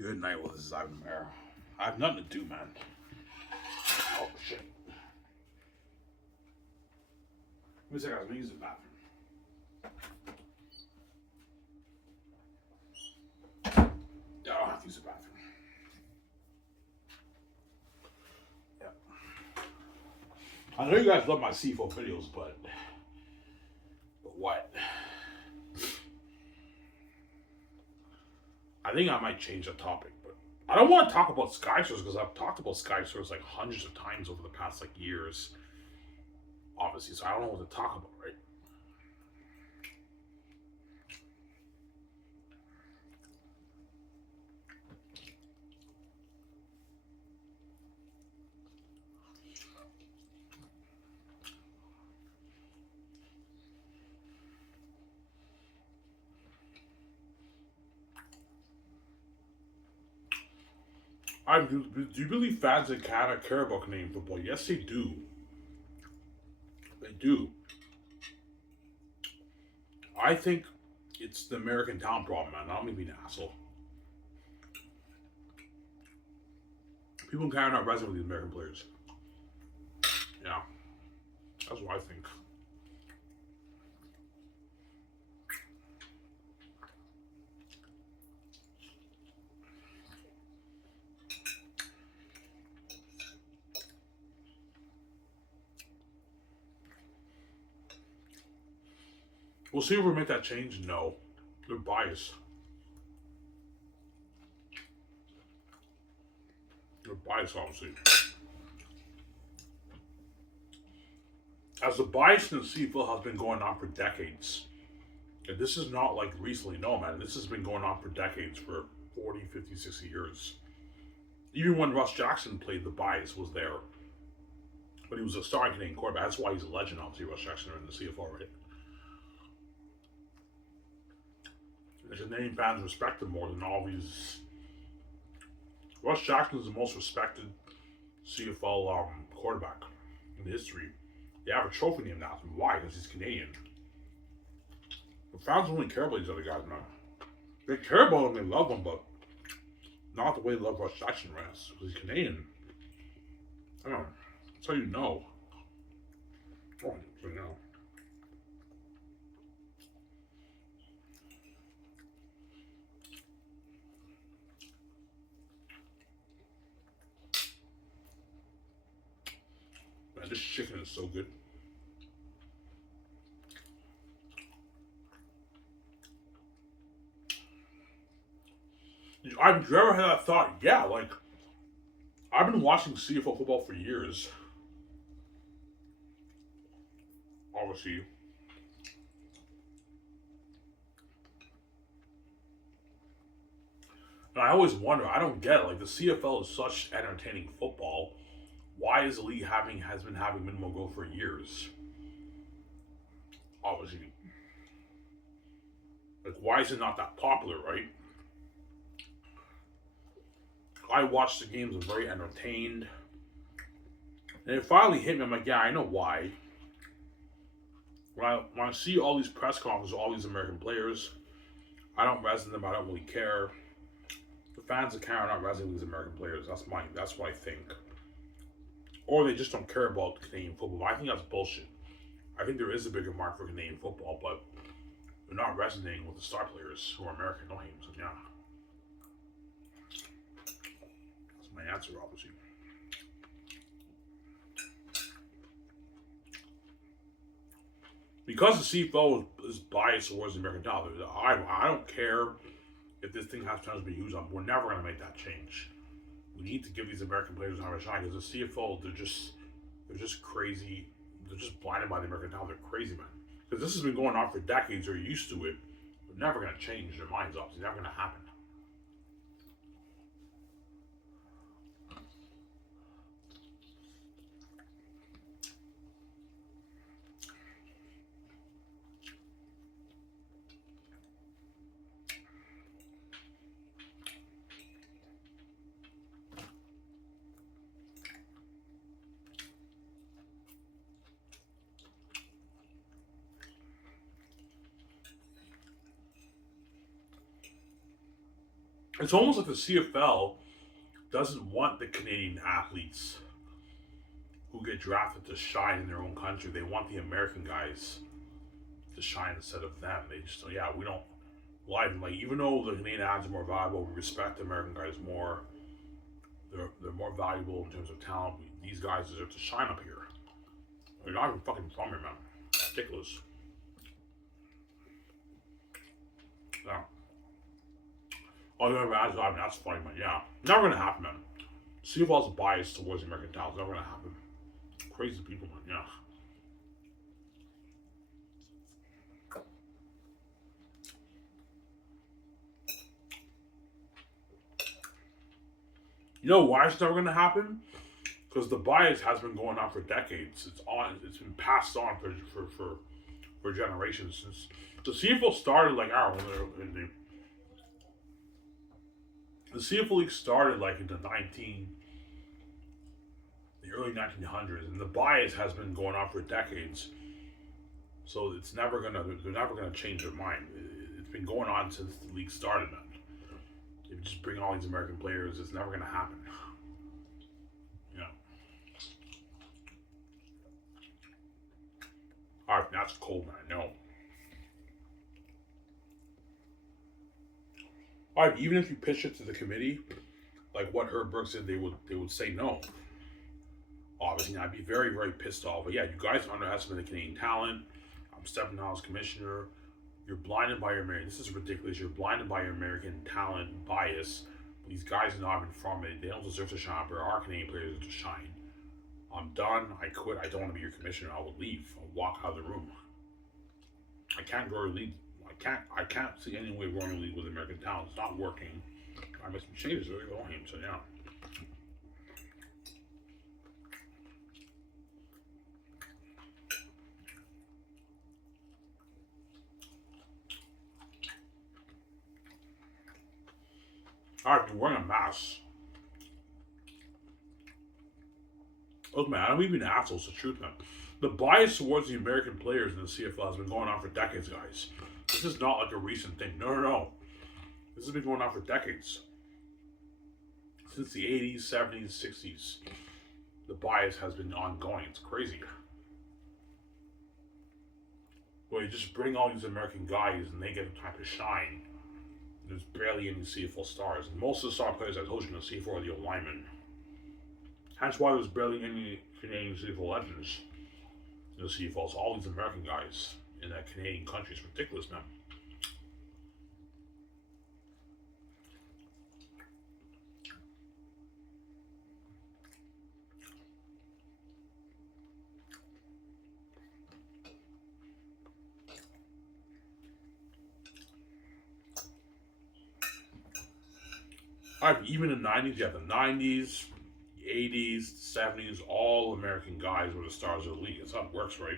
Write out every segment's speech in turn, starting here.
Good night, well, this is Ivan Mara. I have nothing to do, man. Oh, shit. Let me see, guys. Let me use the bathroom. Yeah, I'll have to use the bathroom. Yeah. I know you guys love my CFL videos, but what? I think I might change the topic, but I don't want to talk about Sky Stores because I've talked about Sky Stores like hundreds of times over the past like years, obviously. So I don't know what to talk about, right? Do you believe fans in Canada care about Canadian football? Yes, they do. They do. I think it's the American talent problem, man. I'm gonna be an asshole. People in Canada are not resonant with these American players. Yeah, that's what I think. We'll see if we make that change. No, they're biased. They're biased, obviously. As the bias in the CFL has been going on for decades. And this is not like recently, no, man. This has been going on for decades, for 40, 50, 60 years. Even when Russ Jackson played, the bias was there. But he was a starring Canadian quarterback. That's why he's a legend, obviously, Russ Jackson in the CFL, right? The Canadian fans respect him more than all these. Russ Jackson is the most respected CFL quarterback in history. They have a trophy named after him. Why? Because he's Canadian. The fans don't really care about these other guys, man. They care about him, they love him, but not the way they love Russ Jackson, right? Because he's Canadian. I don't know. That's how you know. Oh, you know. Man, this chicken is so good. Have you ever had that thought? Yeah, like, I've been watching CFL football for years. Obviously. And I always wonder, I don't get it. Like, the CFL is such entertaining football. Why is the league has been having minimal growth for years? Obviously. Like, why is it not that popular, right? I watched the games, I'm very entertained. And it finally hit me, I'm like, yeah, I know why. When I see all these press conferences, all these American players, I don't resonate them, I don't really care. The fans of Canada are not resonating with these American players. That's what I think. Or they just don't care about Canadian football. I think that's bullshit. I think there is a bigger market for Canadian football, but they're not resonating with the star players who are American names. And yeah, that's my answer, obviously. Because the CFL is biased towards the American talent, I don't care if this thing has tons to be used on. We're never going to make that change. We need to give these American players another shine because the CFL, they're just crazy. They're just blinded by the American talent. They're crazy, man. Because this has been going on for decades. They're used to it. They're never going to change their minds. Obviously, never going to happen. It's almost like the CFL doesn't want the Canadian athletes who get drafted to shine in their own country. They want the American guys to shine instead of them. They just, yeah, we don't like even though the Canadian athletes are more valuable, we respect the American guys more. They're more valuable in terms of talent. These guys deserve to shine up here. They're not even fucking from here, man. Ridiculous. Yeah. Oh, you never asked. I mean, that's funny, man. Yeah, never gonna happen, man. CFL's bias towards American talent. It's never gonna happen. Crazy people, man. Yeah. You know why it's never gonna happen? Because the bias has been going on for decades. It's on. It's been passed on for generations since the CFL started. Like I don't know, the CFL League started like in the early 1900s, and the bias has been going on for decades. So it's never gonna. They're never gonna change their mind. It's been going on since the league started. Man. If you just bring all these American players, it's never gonna happen. Yeah. All right, that's cold, man. I know. All right, even if you pitch it to the committee, like what Herb Brooks said, they would say no. Obviously, I'd be very very pissed off. But yeah, you guys underestimate the Canadian talent. I'm stepping down as commissioner. You're blinded by your American. This is ridiculous. You're blinded by your American talent bias. These guys are not even from it. They don't deserve to shine. But our Canadian players deserve to shine. I'm done. I quit. I don't want to be your commissioner. I will leave. I'll walk out of the room. I can't grow a league. I can't see any way growing a league with American talent. It's not working. I made some changes earlier on him. So yeah. All right, you're wearing a mask. Look, man, I don't even assholes. The truth, man. The bias towards the American players in the CFL has been going on for decades, guys. This is not like a recent thing. No, no, no. This has been going on for decades. Since the 80s, 70s, 60s. The bias has been ongoing. It's crazy. Well, you just bring all these American guys and they get the time to shine. There's barely any CFL stars. And most of the star players I told you in the CFL are the old linemen. Hence why there's barely any Canadian CFL legends in the CFL. It's all these American guys in that Canadian country. It's ridiculous, man. All right, even in the 90s, you have the 90s, the 80s, the 70s, all American guys were the stars of the league. That's how it works, right?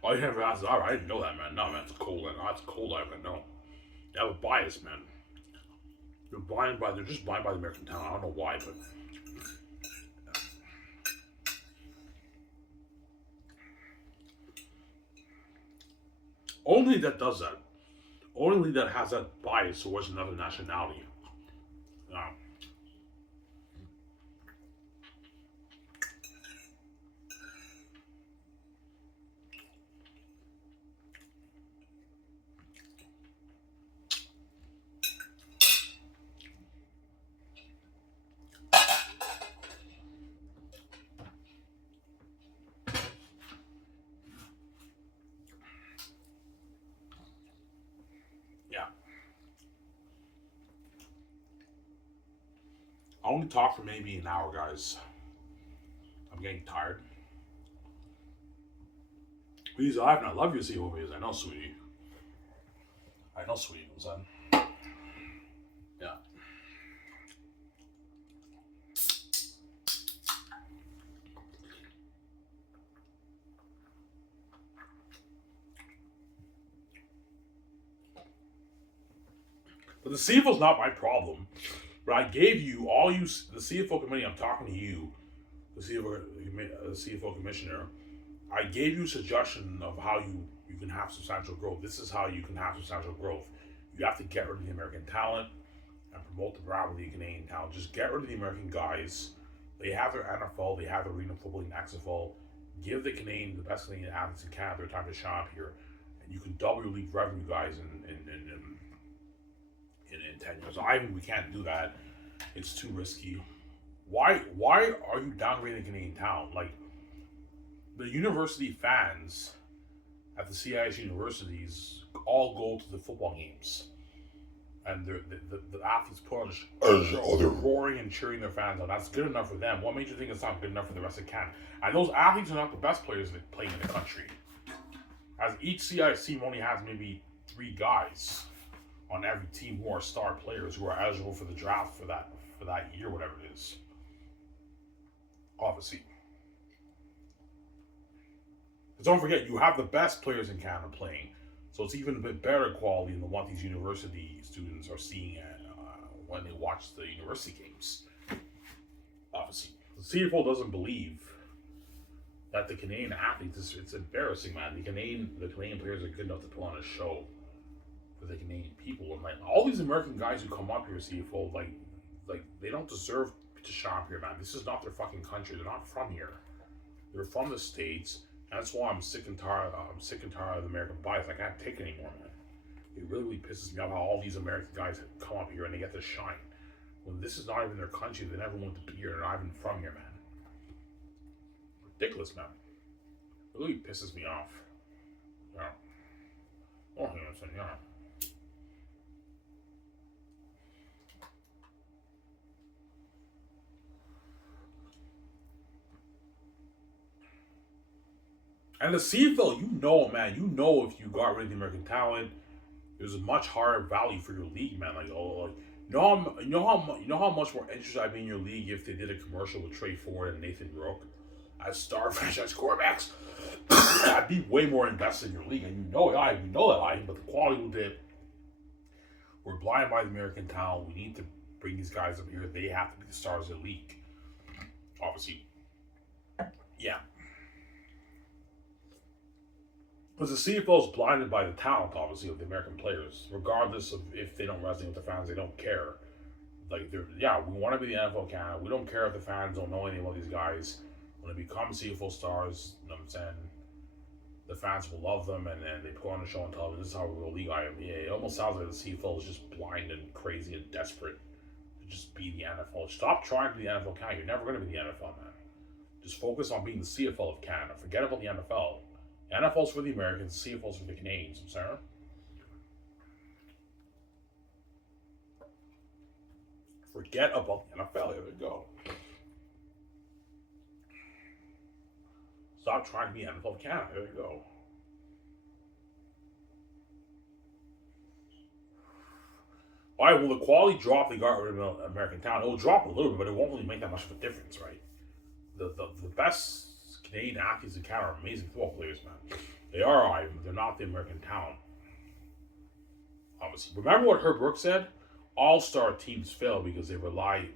All you have to ask is, all right, I didn't know that, man. No, man, it's cold. Oh, it's cold. I didn't know. They have a bias, man. They're just blind by the American talent. I don't know why, but only that does that. Only that has that bias towards another nationality. Uh, yeah. I only talk for maybe an hour, guys. I'm getting tired. Please, I love you, see who it is. I know, sweetie. I know, sweetie. Son. Yeah. But the CFO's not my problem. But I gave you the CFO committee. I'm talking to you, the CFO commissioner. I gave you a suggestion of how you can have substantial growth. This is how you can have substantial growth. You have to get rid of the American talent. and promote the rivalry in Canadian town. Just get rid of the American guys. They have their NFL, they have their Arena Football League and XFL. Give the best Canadian athletes in Canada their time to shine up here, and you can double your league revenue, guys, in 10 years. I think we can't do that. It's too risky. Why are you downgrading Canadian town? Like, the university fans at the CIS universities all go to the football games. And the athletes put on a show. They're roaring and cheering their fans on. That's good enough for them. What makes you think it's not good enough for the rest of Canada? And those athletes are not the best players that play in the country. As each CIS team only has maybe 3 guys on every team who are star players who are eligible for the draft for that year, whatever it is. Obviously. But don't forget, you have the best players in Canada playing. So it's even a bit better quality than what these university students are seeing when they watch the university games. Obviously, the CFL doesn't believe that the Canadian athletes. It's embarrassing, man. The Canadian players are good enough to put on a show for the Canadian people. And like all these American guys who come up here, CFL, like they don't deserve to shop here, man. This is not their fucking country. They're not from here. They're from the States. That's why I'm sick and tired. I'm sick and tired of the American bias. I can't take it anymore, man. It really pisses me off how all these American guys come up here and they get to shine. When this is not even their country, they never want to be here. They're not even from here, man. Ridiculous, man. It really pisses me off. Yeah. Oh, yeah. And the CFL, man, if you got rid of the American talent, there's a much higher value for your league, man. Like, you know how much more interested I'd be in your league if they did a commercial with Trey Ford and Nathan Rourke as star franchise quarterbacks. I'd be way more invested in your league, and you know that, but the quality with it, we're blinded by the American talent. We need to bring these guys up here. They have to be the stars of the league. Obviously, yeah. Because the CFL is blinded by the talent, obviously, of the American players. Regardless of if they don't resonate with the fans, they don't care. Like, we want to be the NFL Canada. We don't care if the fans don't know anything about these guys. When they become CFL stars, you know what I'm saying? The fans will love them, and then they put on a show on television. This is how we're league I am. Yeah, it almost sounds like the CFL is just blind and crazy and desperate to just be the NFL. Stop trying to be the NFL Canada. You're never going to be the NFL, man. Just focus on being the CFL of Canada. Forget about the NFL. The NFL's for the Americans, the CFL's for the Canadians, Sarah. Forget about the NFL. There we go. Stop trying to be NFL of Canada. There we go. All right, well, the quality drop they got rid of American Town. It'll drop a little bit, but it won't really make that much of a difference, right? The best Canadian athletes in Canada are amazing football players, man. They are, but they're not the American talent. Obviously, remember what Herb Brooks said? All-star teams fail because they rely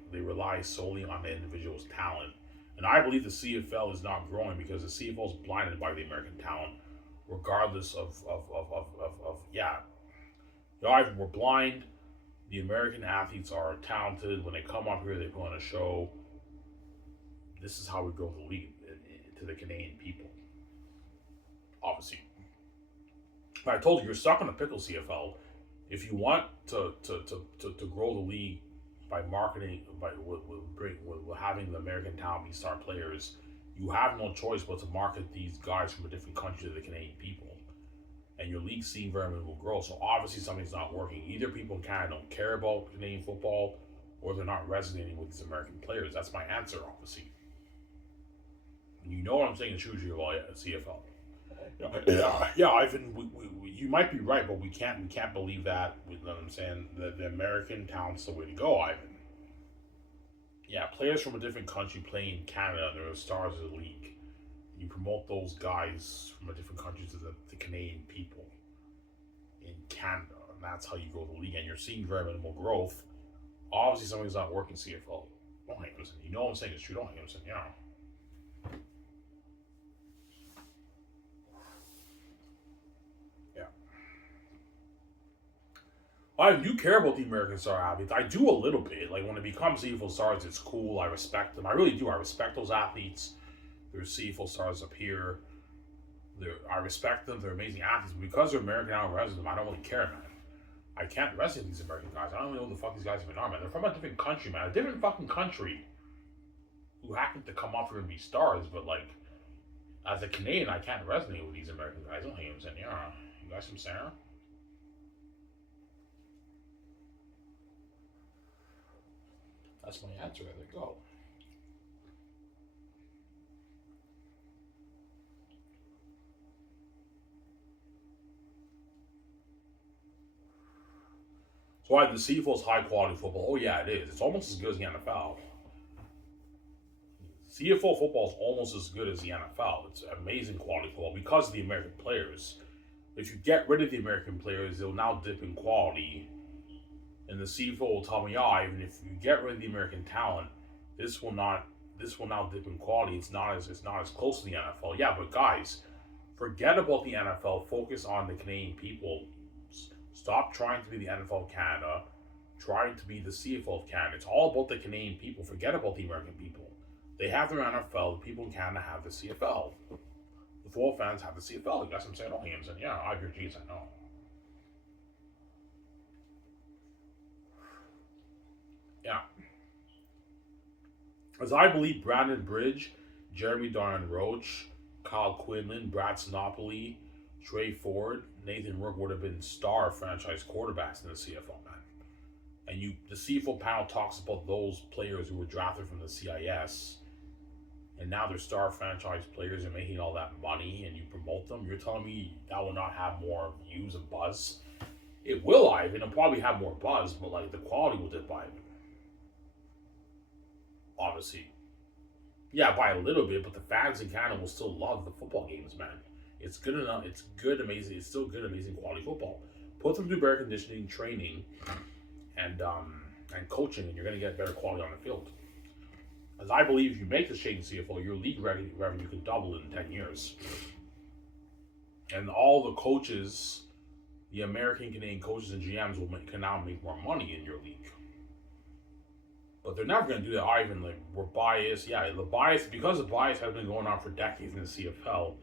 solely on the individual's talent. And I believe the CFL is not growing because the CFL is blinded by the American talent, regardless of we're blind. The American athletes are talented. When they come up here, they put on a show. This is how we grow the league to the Canadian people. Obviously. But I told you, you're stuck on a pickle, CFL. If you want to grow the league by marketing, with having the American talent be star players, you have no choice but to market these guys from a different country to the Canadian people. And your league scene very much will grow. So obviously something's not working. Either people in Canada don't care about Canadian football, or they're not resonating with these American players. That's my answer, obviously. And you know what I'm saying? Choose your CFL. Yeah, Ivan. You might be right, but we can't believe that. You know what I'm saying? The American talent's the way to go, Ivan. Yeah, players from a different country playing in Canada, they're the stars of the league. You promote those guys from a different country to the Canadian people in Canada, and that's how you grow the league. And you're seeing very minimal growth. Obviously, something's not working. CFL. Don't hang listen. You know what I'm saying? It's true. Don't hang listen. Yeah. I do care about the American star athletes. I do a little bit. Like when it becomes CFL stars, it's cool. I respect them. I really do. I respect those athletes. There's CFL stars up here. I respect them. They're amazing athletes. But because they're American, I don't resonate them. I don't really care, man. I can't resonate with these American guys. I don't really know who the fuck these guys even are, man. They're from a different country, man. A different fucking country who happen to come up here and be stars. But like, as a Canadian, I can't resonate with these American guys. I don't think I'm saying, yeah. You guys from Sarah? That's my answer. There you go. So why the CFL is high quality football? Oh yeah, it is. It's almost as good as the NFL. CFL football is almost as good as the NFL. It's amazing quality football because of the American players. If you get rid of the American players, they'll now dip in quality. And the CFL will tell me, oh, even if you get rid of the American talent, this will not now dip in quality. It's not as close to the NFL. Yeah, but guys, forget about the NFL. Focus on the Canadian people. Stop trying to be the NFL of Canada. Trying to be the CFL of Canada. It's all about the Canadian people. Forget about the American people. They have their NFL. The people in Canada have the CFL. The football fans have the CFL. You guys I'm saying? Oh, I'm saying, yeah, I agree. Geez, I know. Yeah. As I believe Brandon Bridge, Jeremy Darren Roach, Kyle Quinlan, Brad Sinopoli, Trey Ford, Nathan Rourke would have been star franchise quarterbacks in the CFL, man. And the CFL panel talks about those players who were drafted from the CIS, and now they're star franchise players and making all that money, and you promote them. You're telling me that will not have more views and buzz? It will, Ivan. It'll probably have more buzz, but like the quality will dip, Ivan. Obviously, yeah, by a little bit, but the fans in Canada will still love the football games, man. It's good enough. It's good, amazing. It's still good, amazing quality football. Put them through better conditioning, training, and coaching, and you're going to get better quality on the field. As I believe, if you make this change in CFL, your league revenue can double in 10 years, and all the coaches, the American Canadian coaches and GMs can now make more money in your league. But they're never going to do that, Ivan. Like, we're biased. Yeah, the bias, because the bias has been going on for decades in the CFL.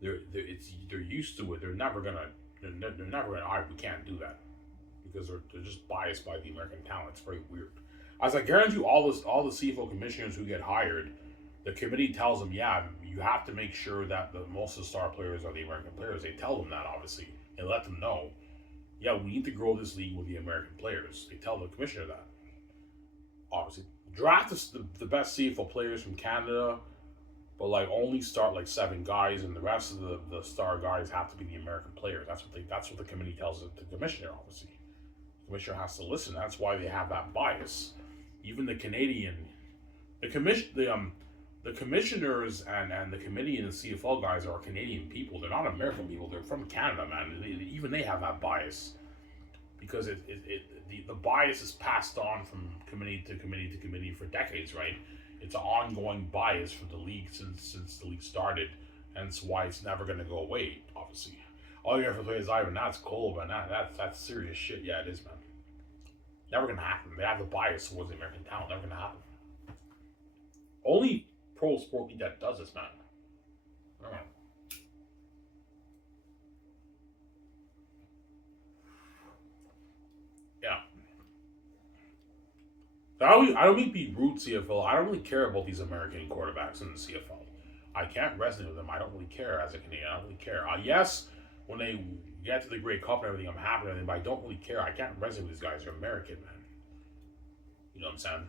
They're used to it. They're never gonna. They're never gonna. All right, we can't do that because they're just biased by the American talent. It's very weird. As I guarantee you, all the CFL commissioners who get hired, the committee tells them, yeah, you have to make sure that most of the star players are the American players. They tell them that, obviously, and let them know, yeah, we need to grow this league with the American players. They tell the commissioner that. Obviously, draft the best CFL players from Canada, but like only start like 7 guys, and the rest of the star guys have to be the American players. That's what the committee tells the commissioner. Obviously, the commissioner has to listen. That's why they have that bias. Even the Canadian, the commission, the commissioners and the committee and the CFL guys are Canadian people. They're not American people. They're from Canada, man. Even they have that bias because the bias is passed on from committee to committee to committee for decades, right? It's an ongoing bias for the league since the league started, and that's why it's never going to go away. Obviously, all you have to play is Ivan. That's cool, but that's serious shit. Yeah, it is, man. Never going to happen. They have the bias towards the American talent. Never going to happen. Only pro sport league that does this, man. Yeah. I don't mean to be rude, CFL. I don't really care about these American quarterbacks in the CFL. I can't resonate with them. I don't really care as a Canadian. I don't really care. Yes, when they get to the Grey Cup and everything, I'm happy with everything, but I don't really care. I can't resonate with these guys. They're American, man. You know what I'm saying?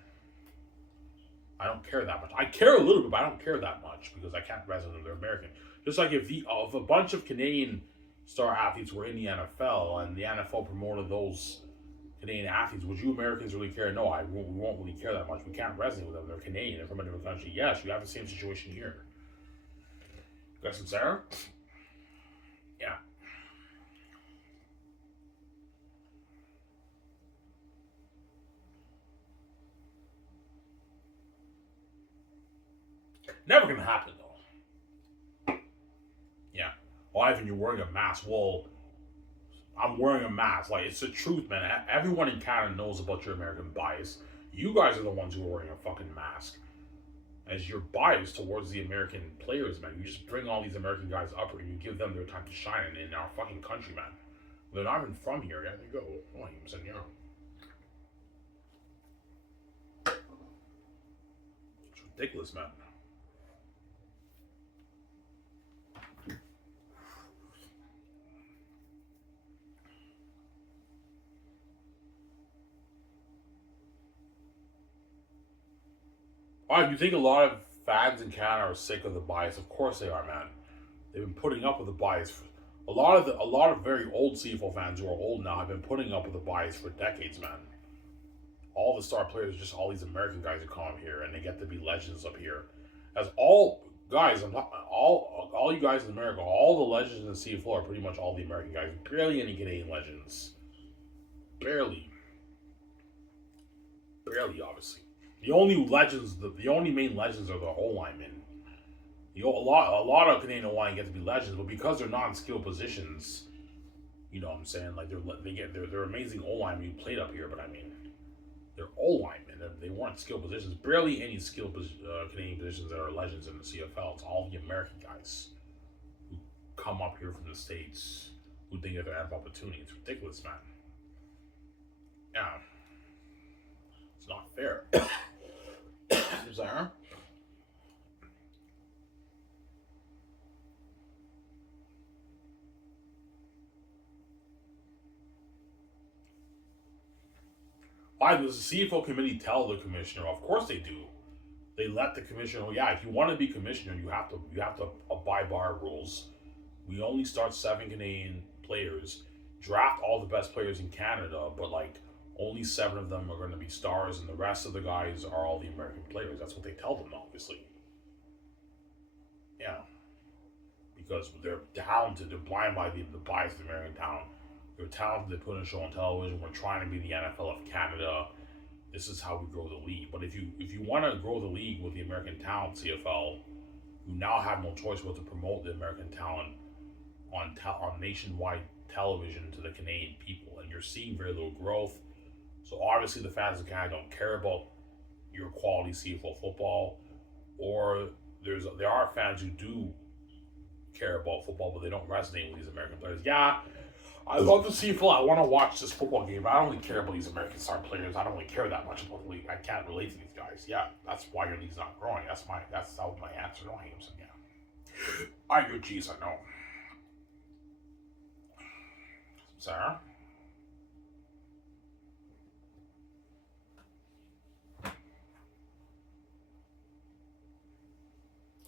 I don't care that much. I care a little bit, but I don't care that much because I can't resonate with them. They're American. Just like if a bunch of Canadian star athletes were in the NFL and the NFL promoted those Canadian athletes, would you Americans really care? No, we won't really care that much. We can't resonate with them. They're Canadian. They're from a different country. Yes, you have the same situation here. Got some Sarah? Yeah. Never gonna happen though. Yeah. Well, Ivan, you're wearing a mask. Well, I'm wearing a mask. Like, it's the truth, man. Everyone in Canada knows about your American bias. You guys are the ones who are wearing a fucking mask. As your bias towards the American players, man. You just bring all these American guys up here and you give them their time to shine in our fucking country, man. They're not even from here. Yeah, they go. Oh, I'm saying, yeah. It's ridiculous, man. Alright, you think a lot of fans in Canada are sick of the bias? Of course they are, man. They've been putting up with the bias. A lot of very old CFL fans who are old now have been putting up with the bias for decades, man. All the star players, just all these American guys who come up here and they get to be legends up here. As all guys, all you guys in America, all the legends in the CFL are pretty much all the American guys. Barely any Canadian legends. Barely, obviously. The only main legends are the whole linemen. A lot of Canadian O-line get to be legends, but because they're not in skilled positions, you know what I'm saying? Like they're amazing O-linemen who played up here, but I mean, they're O-linemen. They weren't skilled positions. Barely any skilled Canadian positions that are legends in the CFL. It's all the American guys who come up here from the States who think that they have opportunity. It's ridiculous, man. Yeah, it's not fair. Is that her? Why does the CFL committee tell the commissioner? Of course they do. They let the commissioner know. Yeah, if you want to be commissioner, you have to abide by our rules. We only start 7 Canadian players, draft all the best players in Canada, but like only 7 of them are going to be stars, and the rest of the guys are all the American players. That's what they tell them, obviously. Yeah, because they're talented. They're blind by the bias of the American talent. They're talented. They put on a show on television. We're trying to be the NFL of Canada. This is how we grow the league. But if you want to grow the league with the American talent CFL, you now have no choice but to promote the American talent on nationwide television to the Canadian people, and you're seeing very little growth. So obviously, the fans of Canada don't care about your quality CFL football, or there are fans who do care about football, but they don't resonate with these American players. Yeah, I love the CFL. I want to watch this football game, but I don't really care about these American star players. I don't really care that much about the league. I can't relate to these guys. Yeah, that's why your league's not growing. That's my answer. Don't hate him. Yeah, I agree. Geez, I know. Sarah.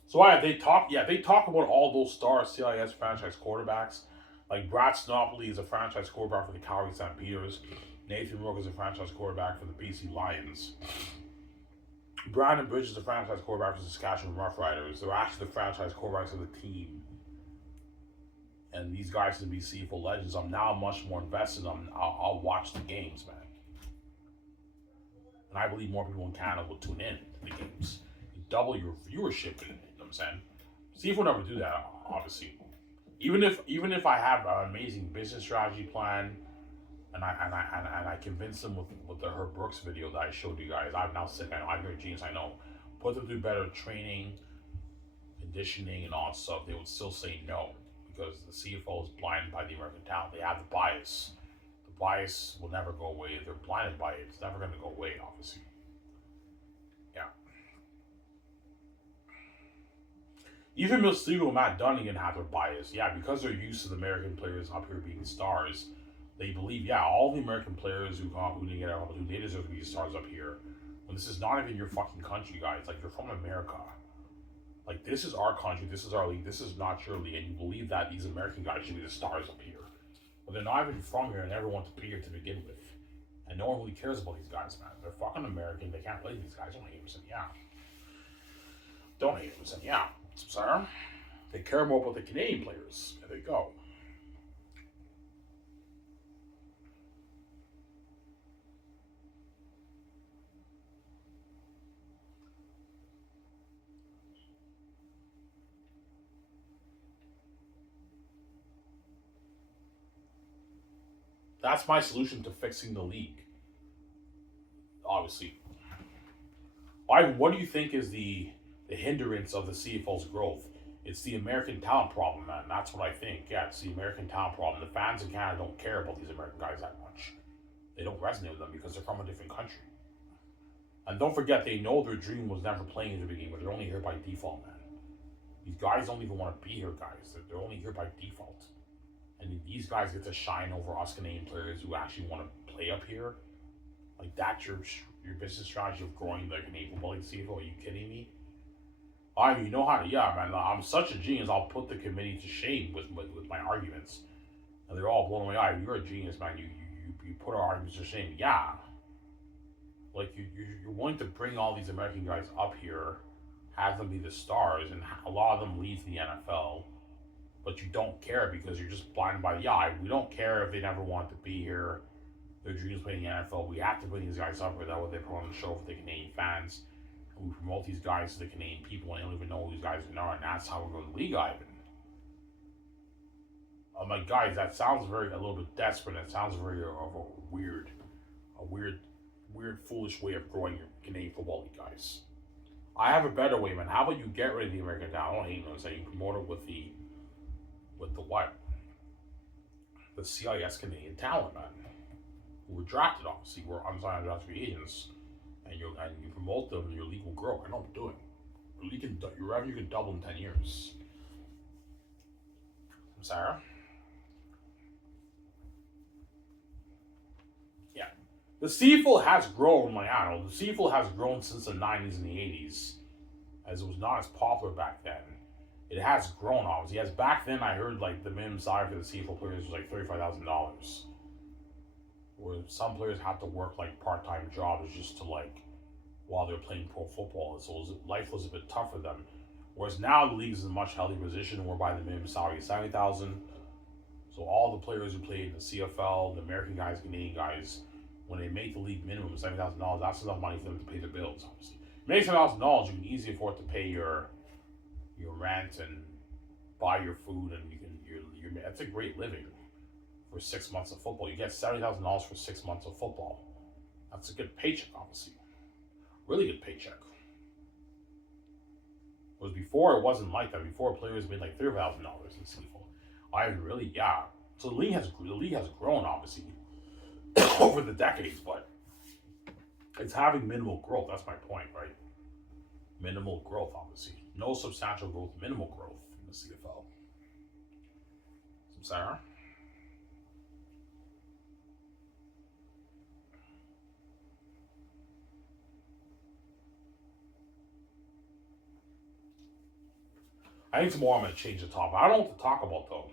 So yeah, they talk. Yeah, they talk about all those star CIS franchise quarterbacks. Like Brad Snopely is a franchise quarterback for the Calgary Stampeders. Nathan Rourke is a franchise quarterback for the BC Lions. Brandon Bridge is a franchise quarterback for the Saskatchewan Roughriders. They're actually the franchise quarterbacks of the team. And these guys can be CFL legends. I'm now much more invested. I'll watch the games, man. And I believe more people in Canada will tune in to the games. You double your viewership. You know what I'm saying? CFL will never do that, obviously. Even if I have an amazing business strategy plan, and I convinced them with the Herb Brooks video that I showed you guys. I'm now sick. I know. I'm very genius. I know. Put them through better training, conditioning, and all that stuff. They would still say no because the CFO is blinded by the American talent. They have the bias. The bias will never go away. They're blinded by it. It's never going to go away. Obviously. Yeah. Even Mustigo and Matt Dunnigan have their bias. Yeah, because they're used to the American players up here being stars. They believe, yeah, all the American players who didn't get an opportunity, they deserve to be stars up here. When this is not even your fucking country, guys. Like, you're from America. Like, this is our country. This is our league. This is not your league. And you believe that these American guys should be the stars up here. But they're not even from here and never want to be here to begin with. And no one really cares about these guys, man. They're fucking American. They can't play these guys. Don't hate them, yeah. Don't hate them, yeah. Sorry. They care more about the Canadian players. There they go. That's my solution to fixing the league. Obviously, what do you think is the hindrance of the CFL's growth? It's the American talent problem, man. That's what I think. Yeah, it's the American talent problem. The fans in Canada don't care about these American guys that much. They don't resonate with them because they're from a different country. And don't forget, they know their dream was never playing in the beginning, but they're only here by default, man. These guys don't even want to be here, guys. They're only here by default. And these guys get to shine over us Canadian players who actually want to play up here. Like, that's your business strategy of growing the Canadian Football League CFL. Are you kidding me? You know how to, yeah, man. I'm such a genius. I'll put the committee to shame with my arguments. And they're all blown away. You're a genius, man. You put our arguments to shame. Yeah. Like, you're willing to bring all these American guys up here, have them be the stars, and a lot of them leave the NFL, but you don't care because you're just blinded by, we don't care if they never want to be here. Their dreams playing the NFL. We have to bring these guys up here. That way they put on the show for the Canadian fans. And we promote these guys to the Canadian people, and they don't even know who these guys are, and that's how we're going to league, Ivan. I'm like, guys, that sounds a little bit desperate. That sounds very a weird, foolish way of growing your Canadian Football League, guys. I have a better way, man. How about you get rid of the American talent? I don't hate them. Say you promote it with the what? The CIS Canadian talent, man. Who were drafted, obviously. We're unsigned draft free agents, and you promote them, and your league will grow. I know what I'm doing. Your revenue can double in 10 years. Sarah. The CFL has grown, the CFL has grown since the 90s and the 80s, as it was not as popular back then. It has grown, obviously. As back then, I heard, like, the minimum salary for the CFL players was, like, $35,000. Where some players had to work, like, part-time jobs just to, like, while they're playing pro football. So life was a bit tough for them. Whereas now the league is in a much healthier position whereby the minimum salary is $70,000. So all the players who played in the CFL, the American guys, Canadian guys, when they make the league minimum of $70,000, that's enough money for them to pay their bills, obviously. Make $70,000, you can easily afford to pay your rent and buy your food, and that's a great living for 6 months of football. You get $70,000 for 6 months of football. That's a good paycheck, obviously. Really good paycheck. Whereas before, it wasn't like that. Before, players made like $30,000 in CFL. So the league has grown, obviously, over the decades, but it's having minimal growth. That's my point, right? Minimal growth, obviously. No substantial growth, minimal growth in the CFL. Sarah? I think tomorrow I'm going to change the topic. I don't know what to talk about, though.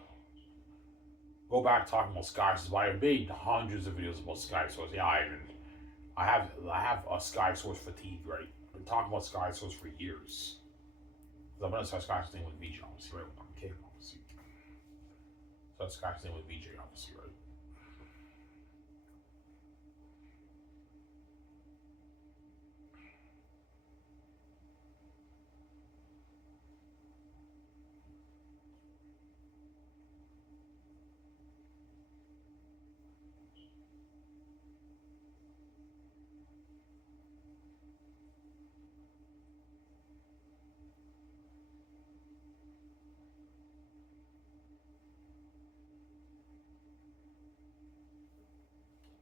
Go back talking about Sky Source. I have made hundreds of videos about Sky Source. I have a Sky Source fatigue, right? I've been talking about Sky Source for years. I'm going to start Sky Source thing with VJ, obviously, right? I'm kidding, obviously. So Sky Source thing with VJ, obviously, right?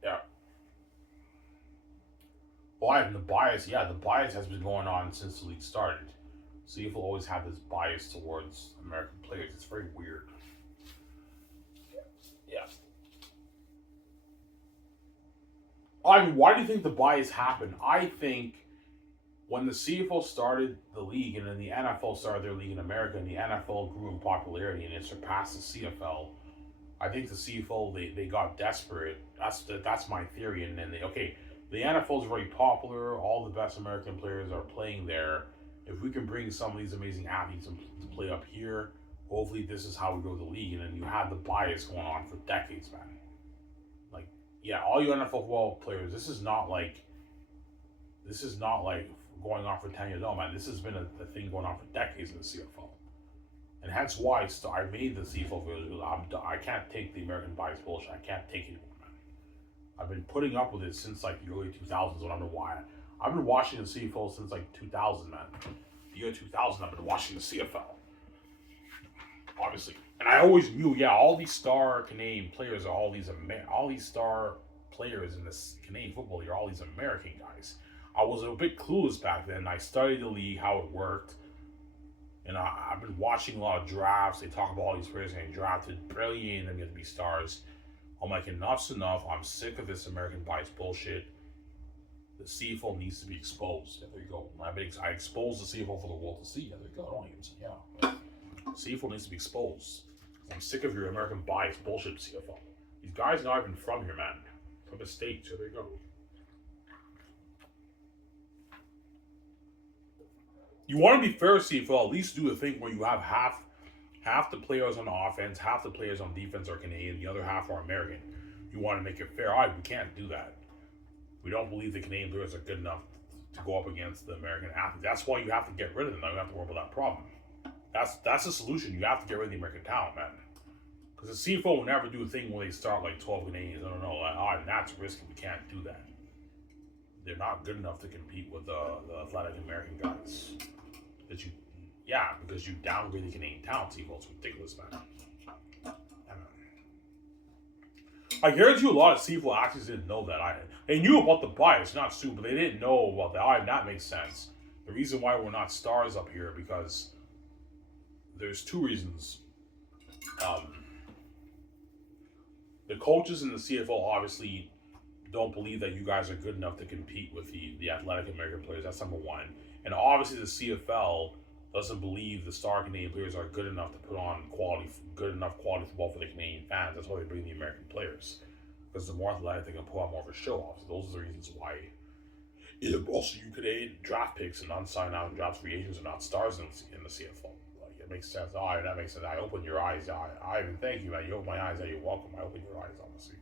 Yeah. Well, the bias, the bias has been going on since the league started. CFL always had this bias towards American players. It's very weird. Yeah. Why do you think the bias happened? I think when the CFL started the league and then the NFL started their league in America and the NFL grew in popularity and it surpassed the CFL, I think the CFL, they got desperate. That's my theory. And then the NFL is very popular. All the best American players are playing there. If we can bring some of these amazing athletes to play up here, hopefully this is how we grow the league. And then you have the bias going on for decades, man. Like, all you NFL football players, this is not like going on for 10 years. No, man, this has been a thing going on for decades in the CFL. And hence why I made the CFL videos. I can't take the American bias bullshit. I can't take it anymore, man. I've been putting up with it since like the early 2000s when I've been watching the CFL since like 2000, man. The year 2000, I've been watching the CFL, obviously. And I always knew, yeah, all these star Canadian players are all these star players in this Canadian football league are all these American guys. I was a bit clueless back then. I studied the league, how it worked, and I've been watching a lot of drafts. They talk about all these players getting drafted, barely any of them get to be stars. I'm like, enough's enough. I'm sick of this American bias bullshit. The CFL needs to be exposed. Yeah, there you go. I exposed the CFL for the world to see. Yeah, there you go. I don't even say, yeah. CFL needs to be exposed. I'm sick of your American bias bullshit, CFL. These guys are not even from here, man. From the States. Yeah, there you go. You want to be fair, CFL, at least do the thing where you have half the players on offense, half the players on defense are Canadian, the other half are American. You want to make it fair. All right, we can't do that. We don't believe the Canadian players are good enough to go up against the American athletes. That's why you have to get rid of them. Now you have to worry about that problem. That's the solution. You have to get rid of the American talent, man. Because the CFL will never do a thing where they start like 12 Canadians. I don't know. Like, that's risky. We can't do that. They're not good enough to compete with the athletic American guys. Because you downgrade the Canadian talent. CFL, it's ridiculous, man. I guarantee you a lot of CFL actors didn't know that. They knew about the bias, not stupid, but they didn't know about that. All right, that makes sense. The reason why we're not stars up here because there's two reasons. The coaches in the CFL obviously don't believe that you guys are good enough to compete with the athletic American players. That's number one. And obviously the CFL doesn't believe the star Canadian players are good enough to put on good enough quality football for the Canadian fans. That's why they bring the American players. Because the more athletic, they can put on more of a show off. So those are the reasons why also you Canadian draft picks and unsigned out and draft free agents are not stars in the CFL. Like, it makes sense. Oh, that makes sense. I open your eyes. I even thank you, man. You open my eyes. You're welcome. I open your eyes, honestly.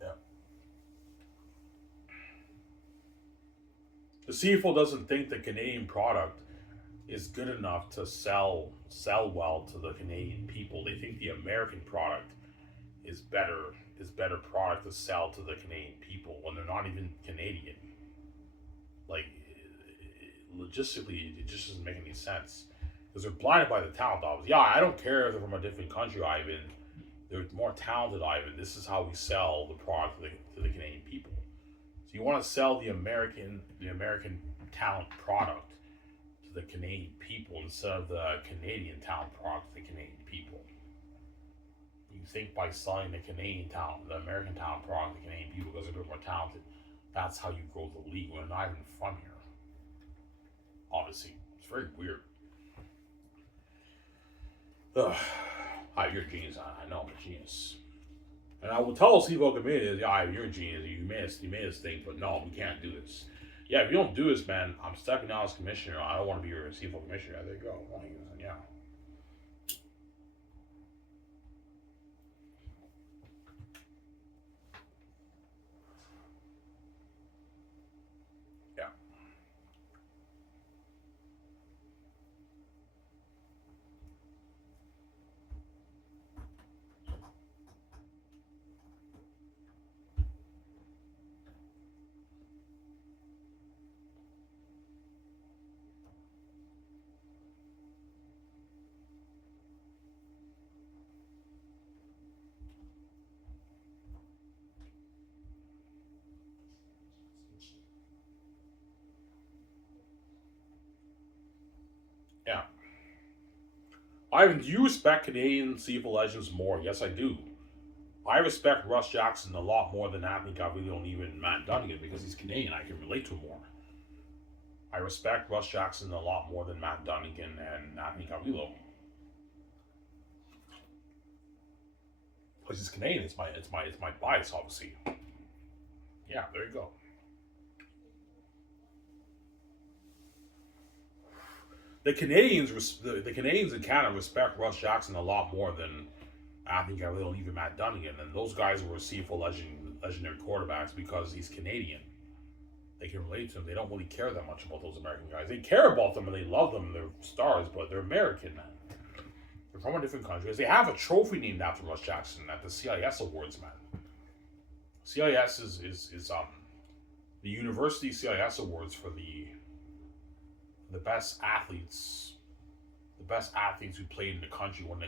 Yeah. The CFL doesn't think the Canadian product is good enough to sell well to the Canadian people. They think the American product is better product to sell to the Canadian people when they're not even Canadian. Like, logistically, it just doesn't make any sense because they're blinded by the talent. Obviously, yeah, I don't care if they're from a different country, Ivan. They're more talented, Ivan. This is how we sell the product to the Canadian people. So you want to sell the American talent product to the Canadian people instead of the Canadian talent product to the Canadian people. You think by selling the Canadian talent, the American talent product to the Canadian people because they're a bit more talented, that's how you grow the league when they're not even from here. Obviously, it's very weird. You're a genius. I know I'm a genius. And I will tell CFL committee, you're a genius. You made us think, but no, we can't do this. Yeah, if you don't do this, man, I'm stepping out as commissioner. I don't want to be your CFL commissioner. There you go. Yeah. Yeah. Yeah. Ivan, do you respect Canadian CFL legends more? Yes, I do. I respect Russ Jackson a lot more than Anthony Gavillo and even Matt Dunnigan because he's Canadian. I can relate to him more. I respect Russ Jackson a lot more than Matt Dunnigan and Anthony Gavillo. Because he's Canadian. It's my bias, obviously. Yeah, there you go. The Canadians in Canada respect Russ Jackson a lot more than Anthony Gavillo and even Matt Dunnigan. And those guys were CFL legendary quarterbacks because he's Canadian. They can relate to him. They don't really care that much about those American guys. They care about them and they love them. They're stars, but they're American, man. They're from a different country. They have a trophy named after Russ Jackson at the CIS Awards, man. CIS is the university CIS awards for the best athletes, who played in the country when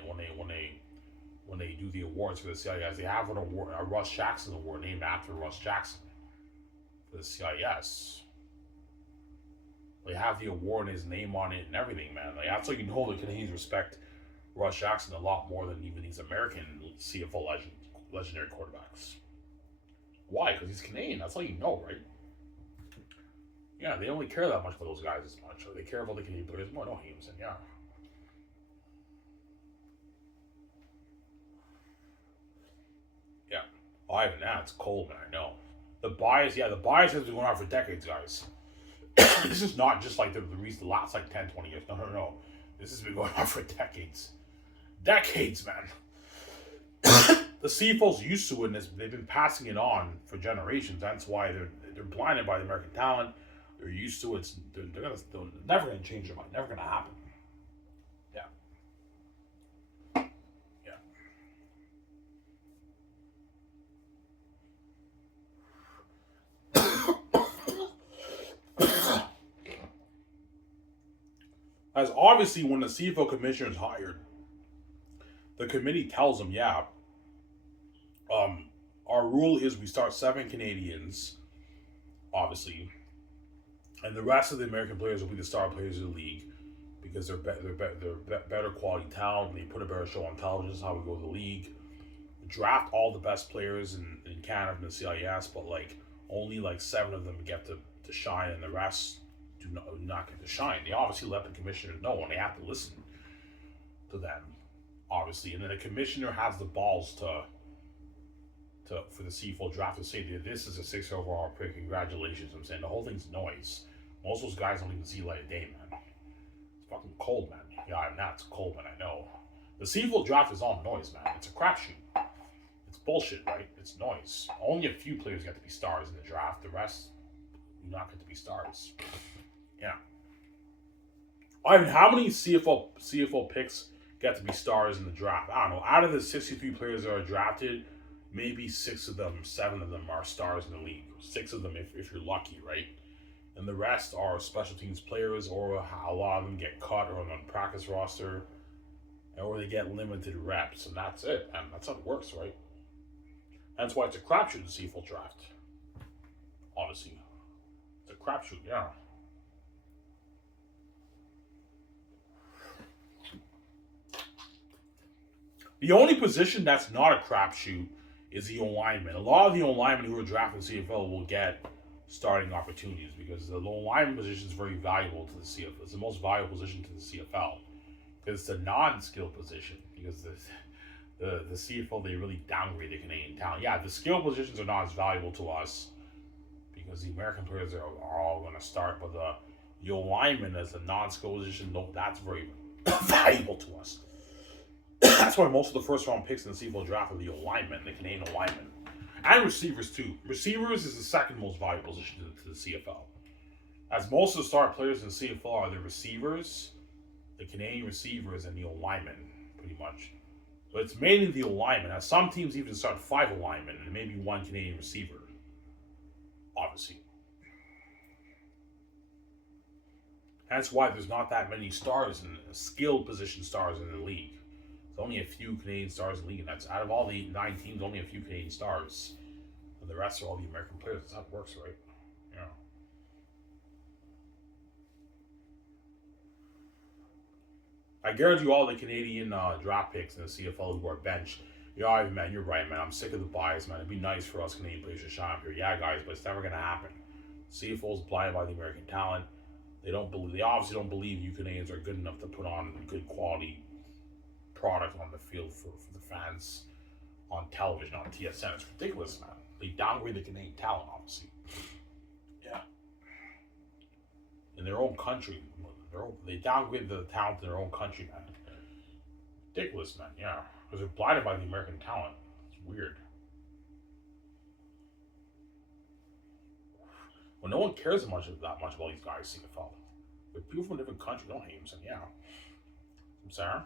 they do the awards for the CIS. They have an award, a Russ Jackson Award named after Russ Jackson for the CIS. They have the award and his name on it and everything, man. Like, that's how you know the Canadians respect Russ Jackson a lot more than even these American CFL legendary quarterbacks. Why? Because he's Canadian. That's how you know, right? Yeah, they don't really care that much about those guys as much. They care about the Canadian players more. No, Hames, and yeah. Yeah. Oh, even that, it's cold, man. I know. The bias has been going on for decades, guys. This is not just like the last like 10, 20 years. No. This has been going on for decades. Decades, man. The CFL's used to it, and they've been passing it on for generations. That's why they're blinded by the American talent. They're used to it. They're never going to change their mind. Never going to happen. Yeah. Yeah. As obviously, when the CFL commissioner is hired, the committee tells them, yeah, our rule is we start 7 Canadians, obviously, and the rest of the American players will be the star players of the league because they're better quality talent. And they put a better show on television. This is how we go to the league. Draft all the best players in Canada from the CIS, but like only like 7 of them get to shine, and the rest do not get to shine. They obviously let the commissioners know, and they have to listen to them, obviously. And then the commissioner has the balls to for the CFL draft to say that this is a 6 overall pick. Congratulations. I'm saying the whole thing's noise. Most of those guys don't even see light of day, man. It's fucking cold, man. Yeah, I'm not. It's cold, man. I know. The CFL draft is all noise, man. It's a crapshoot. It's bullshit, right? It's noise. Only a few players get to be stars in the draft. The rest do not get to be stars. Yeah. I mean, how many CFL picks get to be stars in the draft? I don't know. Out of the 63 players that are drafted, maybe 7 of them are stars in the league. 6 of them, if you're lucky, right? And the rest are special teams players, or a lot of them get cut or on the practice roster, or they get limited reps, and that's it. And that's how it works, right? That's why it's a crapshoot, the CFL draft. Honestly, it's a crapshoot, yeah. The only position that's not a crapshoot is the O-lineman. A lot of the O-linemen who are drafted in CFL will get starting opportunities because the O-lineman position is very valuable to the CFL. It's the most valuable position to the CFL. It's a non-skill position because the CFL, they really downgrade the Canadian talent. Yeah, the skill positions are not as valuable to us because the American players are all going to start, but the O-lineman as a non-skill position, that's very valuable to us. That's why most of the first round picks in the CFL draft are the O-linemen, the Canadian O-linemen. And receivers too. Receivers is the second most valuable position to the CFL. As most of the star players in the CFL are the receivers, the Canadian receivers, and the O-linemen, pretty much. But it's mainly the O-linemen. As some teams even start 5 O-linemen and maybe 1 Canadian receiver. Obviously. That's why there's not that many stars and skilled position stars in the league. There's only a few Canadian stars in the league, and that's out of all the 9 teams, only a few Canadian stars. And the rest are all the American players. That's how it works, right? Yeah. I guarantee you all the Canadian draft picks in the CFL who are benched. Yeah, man, you're right, man. I'm sick of the bias, man. It'd be nice for us Canadian players to shine up here. Yeah, guys, but it's never going to happen. CFL's blinded by the American talent. They obviously don't believe you Canadians are good enough to put on good quality product on the field for the fans on television, on TSN. It's ridiculous, man. They downgrade the Canadian talent, obviously. Yeah. In their own country. They downgrade the talent in their own country, man. Ridiculous, man, yeah. Because they're blinded by the American talent. It's weird. Well, no one cares that much about these guys, CFL. They're people from different countries, don't hate them, yeah. I'm sorry.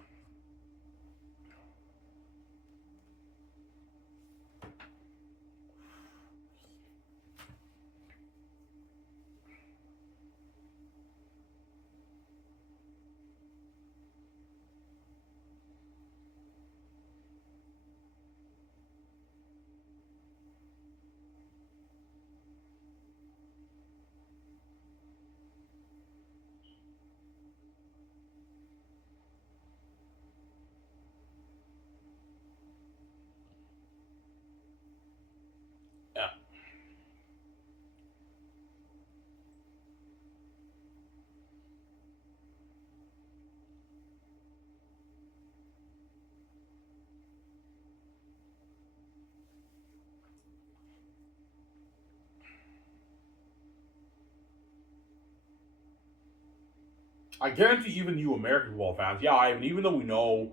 I guarantee even you American football fans, yeah, even though we know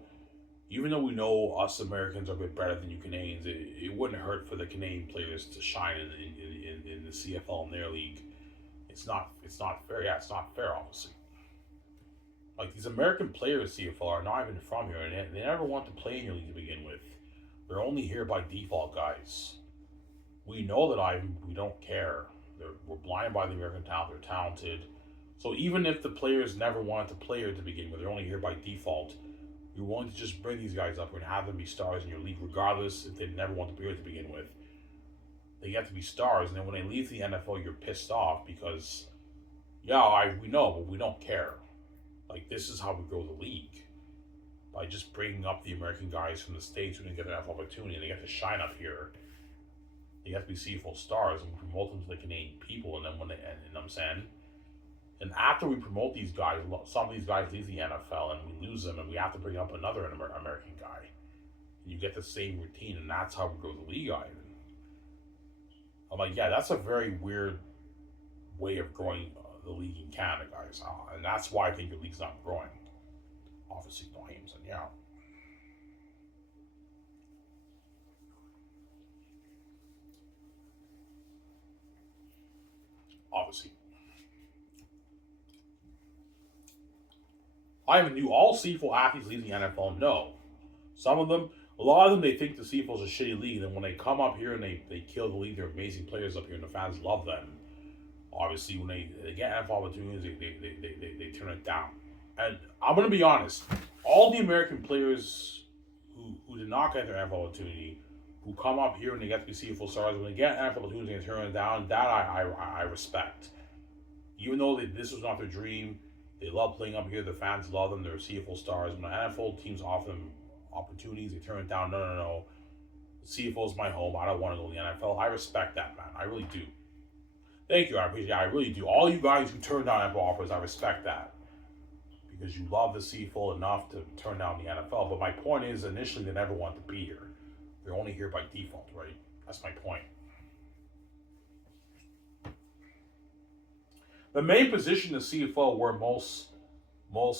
us Americans are a bit better than you Canadians, it wouldn't hurt for the Canadian players to shine in the CFL in their league. It's not fair. Yeah, it's not fair, obviously. Like these American players CFL are not even from here, and they never want to play in your league to begin with. They're only here by default, guys. We know that we don't care. We're blinded by the American talent. They're talented. So even if the players never wanted to play here to begin with, they're only here by default. You're willing to just bring these guys up and have them be stars in your league, regardless if they never want to be here to begin with. They get to be stars, and then when they leave the NFL, you're pissed off because, yeah, we know, but we don't care. Like, this is how we grow the league. By just bringing up the American guys from the States who didn't get enough opportunity, and they get to shine up here. They get to be CFL stars and promote them to the Canadian people, and then when they, and you know what I'm saying? And after we promote these guys, some of these guys leave the NFL and we lose them, and we have to bring up another American guy. And you get the same routine, and that's how we grow the league out. I'm like, yeah, that's a very weird way of growing the league in Canada, guys. And that's why I think the league's not growing. Obviously, no names, and yeah. Obviously. I even knew all CFL athletes leave the NFL. No. Some of them, a lot of them, they think the CFL is a shitty league. And when they come up here and they kill the league, they're amazing players up here and the fans love them. Obviously, when they get NFL opportunities, they turn it down. And I'm going to be honest, all the American players who did not get their NFL opportunity, who come up here and they get to be CFL stars, when they get NFL opportunities and they turn it down, that I respect. Even though this was not their dream, they love playing up here, the fans love them, they're CFL stars. When the NFL teams offer them opportunities, they turn it down. No. CFL is my home. I don't want to go to the NFL. I respect that, man. I really do. Thank you. I appreciate it. I really do. All you guys who turn down NFL offers, I respect that. Because you love the CFL enough to turn down the NFL. But my point is, initially, they never want to be here. They're only here by default, right? That's my point. The main position in the CFL where most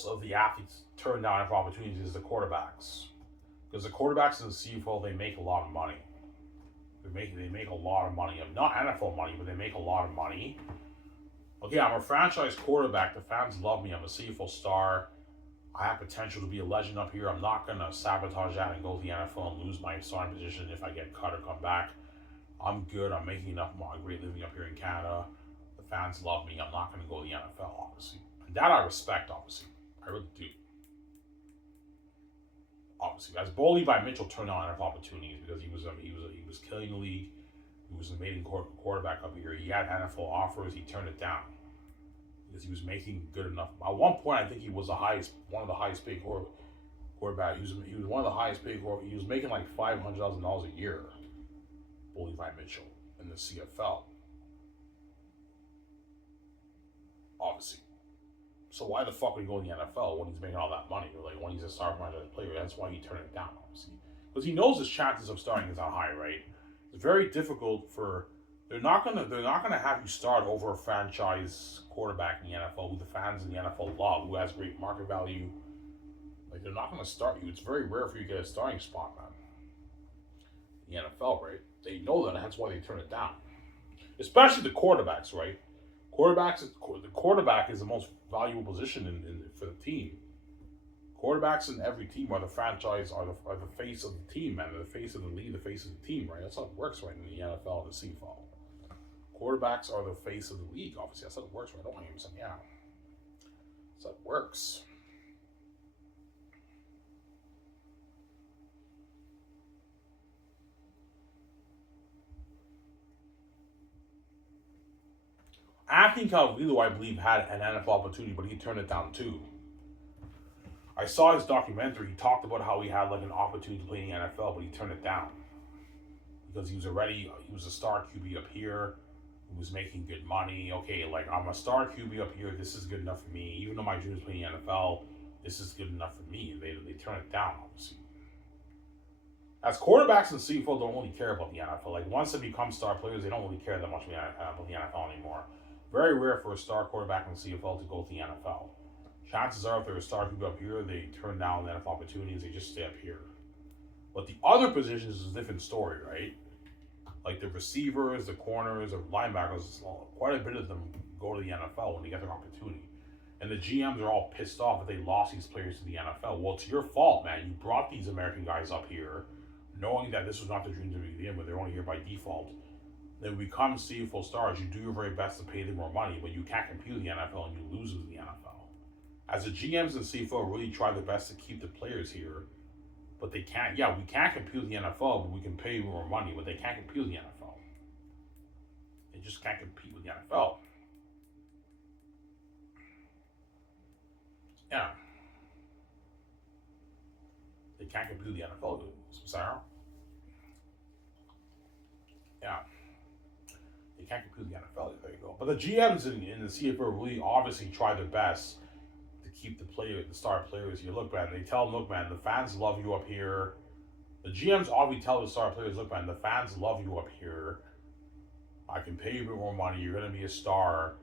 of the athletes turn down for opportunities is the quarterbacks. Because the quarterbacks in the CFL, they make a lot of money. They make a lot of money. Not NFL money, but they make a lot of money. Okay, I'm a franchise quarterback. The fans love me. I'm a CFL star. I have potential to be a legend up here. I'm not going to sabotage that and go to the NFL and lose my starting position if I get cut or come back. I'm good. I'm making enough money. Great living up here in Canada. The fans love me. I'm not going to go to the NFL, obviously. And that I respect, obviously. I really do. Obviously, as Bo Levi Mitchell turned down NFL opportunities because he was killing the league. He was an amazing quarterback up here. He had NFL offers. He turned it down because he was making good enough. At one point, I think he was one of the highest paid quarterback. He was one of the highest paid. He was making like $500,000 a year. Bo Levi Mitchell in the CFL. Obviously. So why the fuck would he go in the NFL when he's making all that money? Or like when he's a star franchise player, that's why he turned it down, obviously. Because he knows his chances of starting is not high, right? It's very difficult for they're not gonna have you start over a franchise quarterback in the NFL who the fans in the NFL love, who has great market value. Like they're not gonna start you. It's very rare for you to get a starting spot, man. In the NFL, right? They know that, and that's why they turn it down. Especially the quarterbacks, right? The quarterback is the most valuable position for the team. Quarterbacks in every team are the franchise, are the face of the team, man. They're the face of the league, the face of the team, right? That's how it works, right, in the NFL and the CFL. Quarterbacks are the face of the league, obviously. That's how it works, right? Don't hang yourself, yeah. That's how it works. Anthony Calvillo, I believe, had an NFL opportunity, but he turned it down too. I saw his documentary. He talked about how he had like an opportunity to play in the NFL, but he turned it down because he was a star QB up here. He was making good money. Okay, like I'm a star QB up here. This is good enough for me. Even though my dream is playing in the NFL, this is good enough for me. And they turn it down, obviously. As quarterbacks in CFL don't really care about the NFL. Like once they become star players, they don't really care that much about the NFL anymore. Very rare for a star quarterback in the CFL to go to the NFL. chances are if they're a star people up here, they turn down the NFL opportunities. They just stay up here. But the other positions is a different story, right? Like the receivers, the corners, the linebackers, quite a bit of them go to the NFL when they get their opportunity. And the GMs are all pissed off that they lost these players to the NFL. Well, it's your fault, man. You brought these American guys up here, knowing that this was not the dream to begin with. They're only here by default. They become CFL stars. You do your very best to pay them more money, but you can't compete with the NFL and you lose them to the NFL. As the GMs in CFL really try their best to keep the players here, but they can't. Yeah, we can't compete with the NFL, but we can pay more money, but they can't compete with the NFL. They just can't compete with the NFL. Yeah. They can't compete with the NFL. Sorry. Yeah. They can't compete with the NFL. There you go. But the GMs in the CFL really obviously try their best to keep the star players here. Look, man, they tell them, look, man, the fans love you up here. The GMs obviously tell the star players, look, man, the fans love you up here. I can pay you a bit more money. You're going to be a star.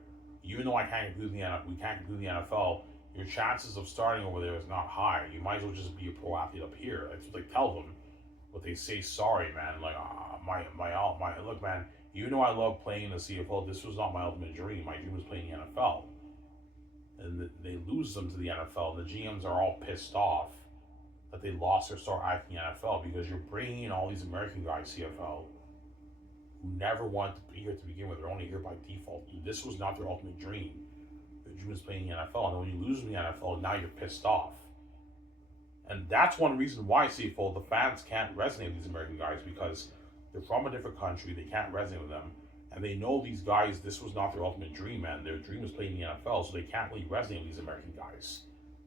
Even though I can't compete with the NFL, we can't compete with the NFL. Your chances of starting over there is not high. You might as well just be a pro athlete up here. That's what they tell them. But they say, sorry, man. Like, look, man. You know I love playing in the CFL. This was not my ultimate dream. My dream was playing in the NFL. And they lose them to the NFL. And the GMs are all pissed off that they lost their star act in the NFL because you're bringing in all these American guys, CFL, who never wanted to be here to begin with. They're only here by default. This was not their ultimate dream. Their dream was playing in the NFL. And when you lose in the NFL, now you're pissed off. And that's one reason why CFL, the fans can't resonate with these American guys because they're from a different country. They can't resonate with them. And they know these guys, this was not their ultimate dream, man. Their dream was playing in the NFL, so they can't really resonate with these American guys.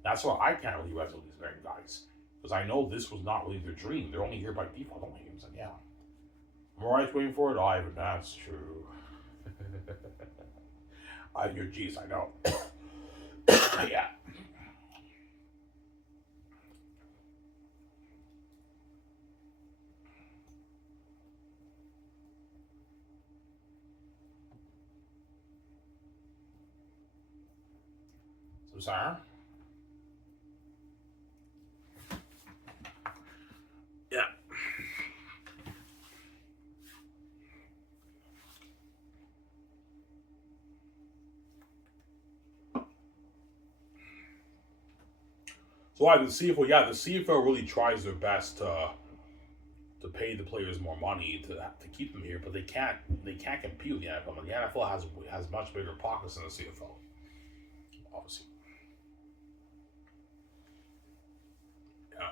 That's why I can't really resonate with these American guys. Because I know this was not really their dream. They're only here by default. Don't hate him. Yeah. I'm alright waiting for it. Ivan, that's true. You're geez, I know. Yeah. So, Sarah? Yeah. So the CFL, the CFL really tries their best to pay the players more money to keep them here, but they can't compete with the NFL. The NFL has much bigger pockets than the CFL, obviously. Yeah.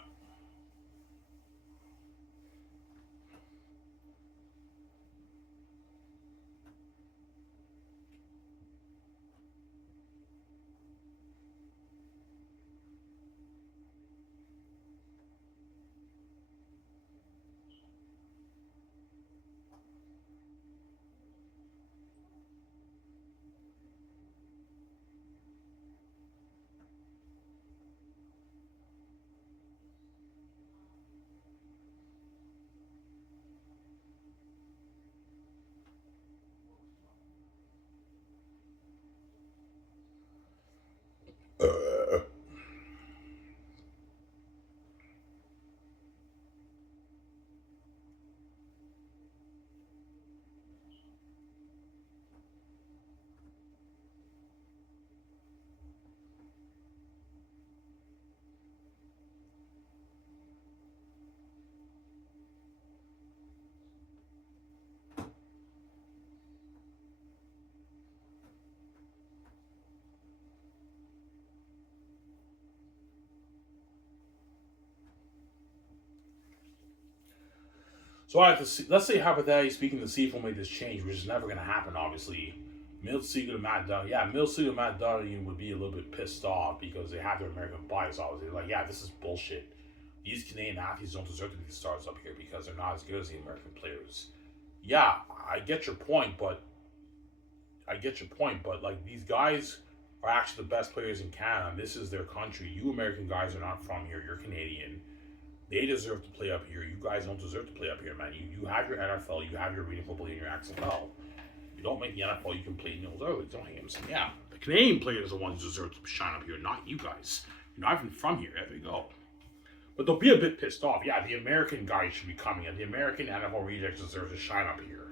So I have to see, let's say hypothetically speaking, the CFL made this change, which is never going to happen, obviously. Milt Seeger and Matt Dunn, Milt Seeger and Matt Dunn would be a little bit pissed off because they have their American bias, obviously. Like, this is bullshit. These Canadian athletes don't deserve to be the stars up here because they're not as good as the American players. Yeah, I get your point, but like these guys are actually the best players in Canada, and this is their country. You American guys are not from here. You're Canadian. They deserve to play up here. You guys don't deserve to play up here, man. You have your NFL, you have your arena football, and your XFL. You don't make the NFL, you can play in those other leagues. Don't hate him. Yeah, The Canadian players are the ones who deserve to shine up here, not you guys. You're not even from here. There we go. But they'll be a bit pissed off. Yeah, the American guys should be coming in. The American NFL rejects deserve to shine up here.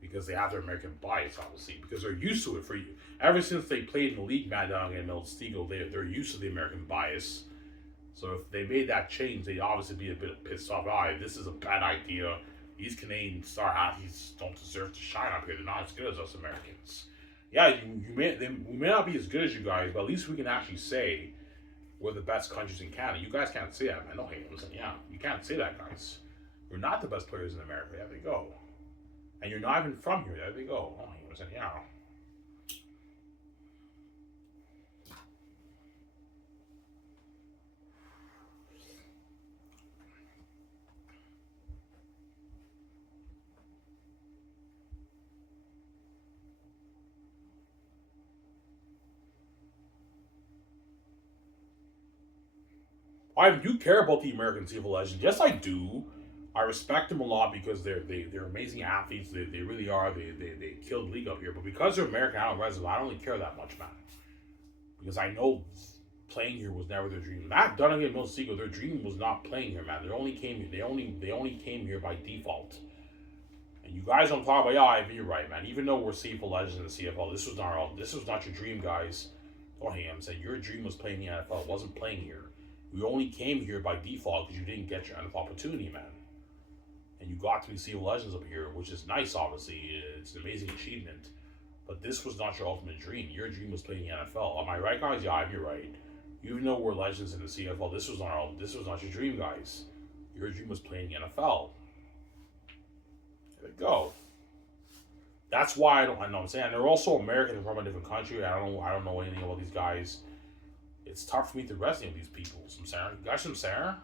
Because they have their American bias, obviously. Because they're used to it for you. Ever since they played in the league, man, down in Middlesteagle, they're used to the American bias. So if they made that change, they'd obviously be a bit pissed off. This is a bad idea. These Canadian star athletes don't deserve to shine up here. They're not as good as us Americans. Yeah, we may not be as good as you guys, but at least we can actually say we're the best countries in Canada. You guys can't say that, man. Don't hate them. Yeah, you can't say that, guys. We're not the best players in America. There they go. And you're not even from here. There they go. Don't hate them. Yeah. I do care about the American CFL legends. Yes, I do. I respect them a lot because they're amazing athletes. They really are. They killed the league up here. But because they're American out resident, I don't really care that much, man. Because I know playing here was never their dream. Matt Dunnigan and Middlesteagle, their dream was not playing here, man. They only came here by default. And you guys don't talk about, yeah, you're right, man. Even though we're CFL legends in the CFL, this was not your dream, guys. Don't hate him. Said your dream was playing in the NFL. It wasn't playing here. We only came here by default because you didn't get your NFL opportunity, man. And you got to be CFL legends up here, which is nice, obviously. It's an amazing achievement. But this was not your ultimate dream. Your dream was playing in the NFL. Am I right, guys? Yeah, you're right. Even though we're legends in the CFL, this was not your dream, guys. Your dream was playing in the NFL. There we go. That's why I know what I'm saying. They're also American from a different country. I don't know anything about these guys. It's tough for me to resonate with these people. Some Sarah. You guys some Sarah?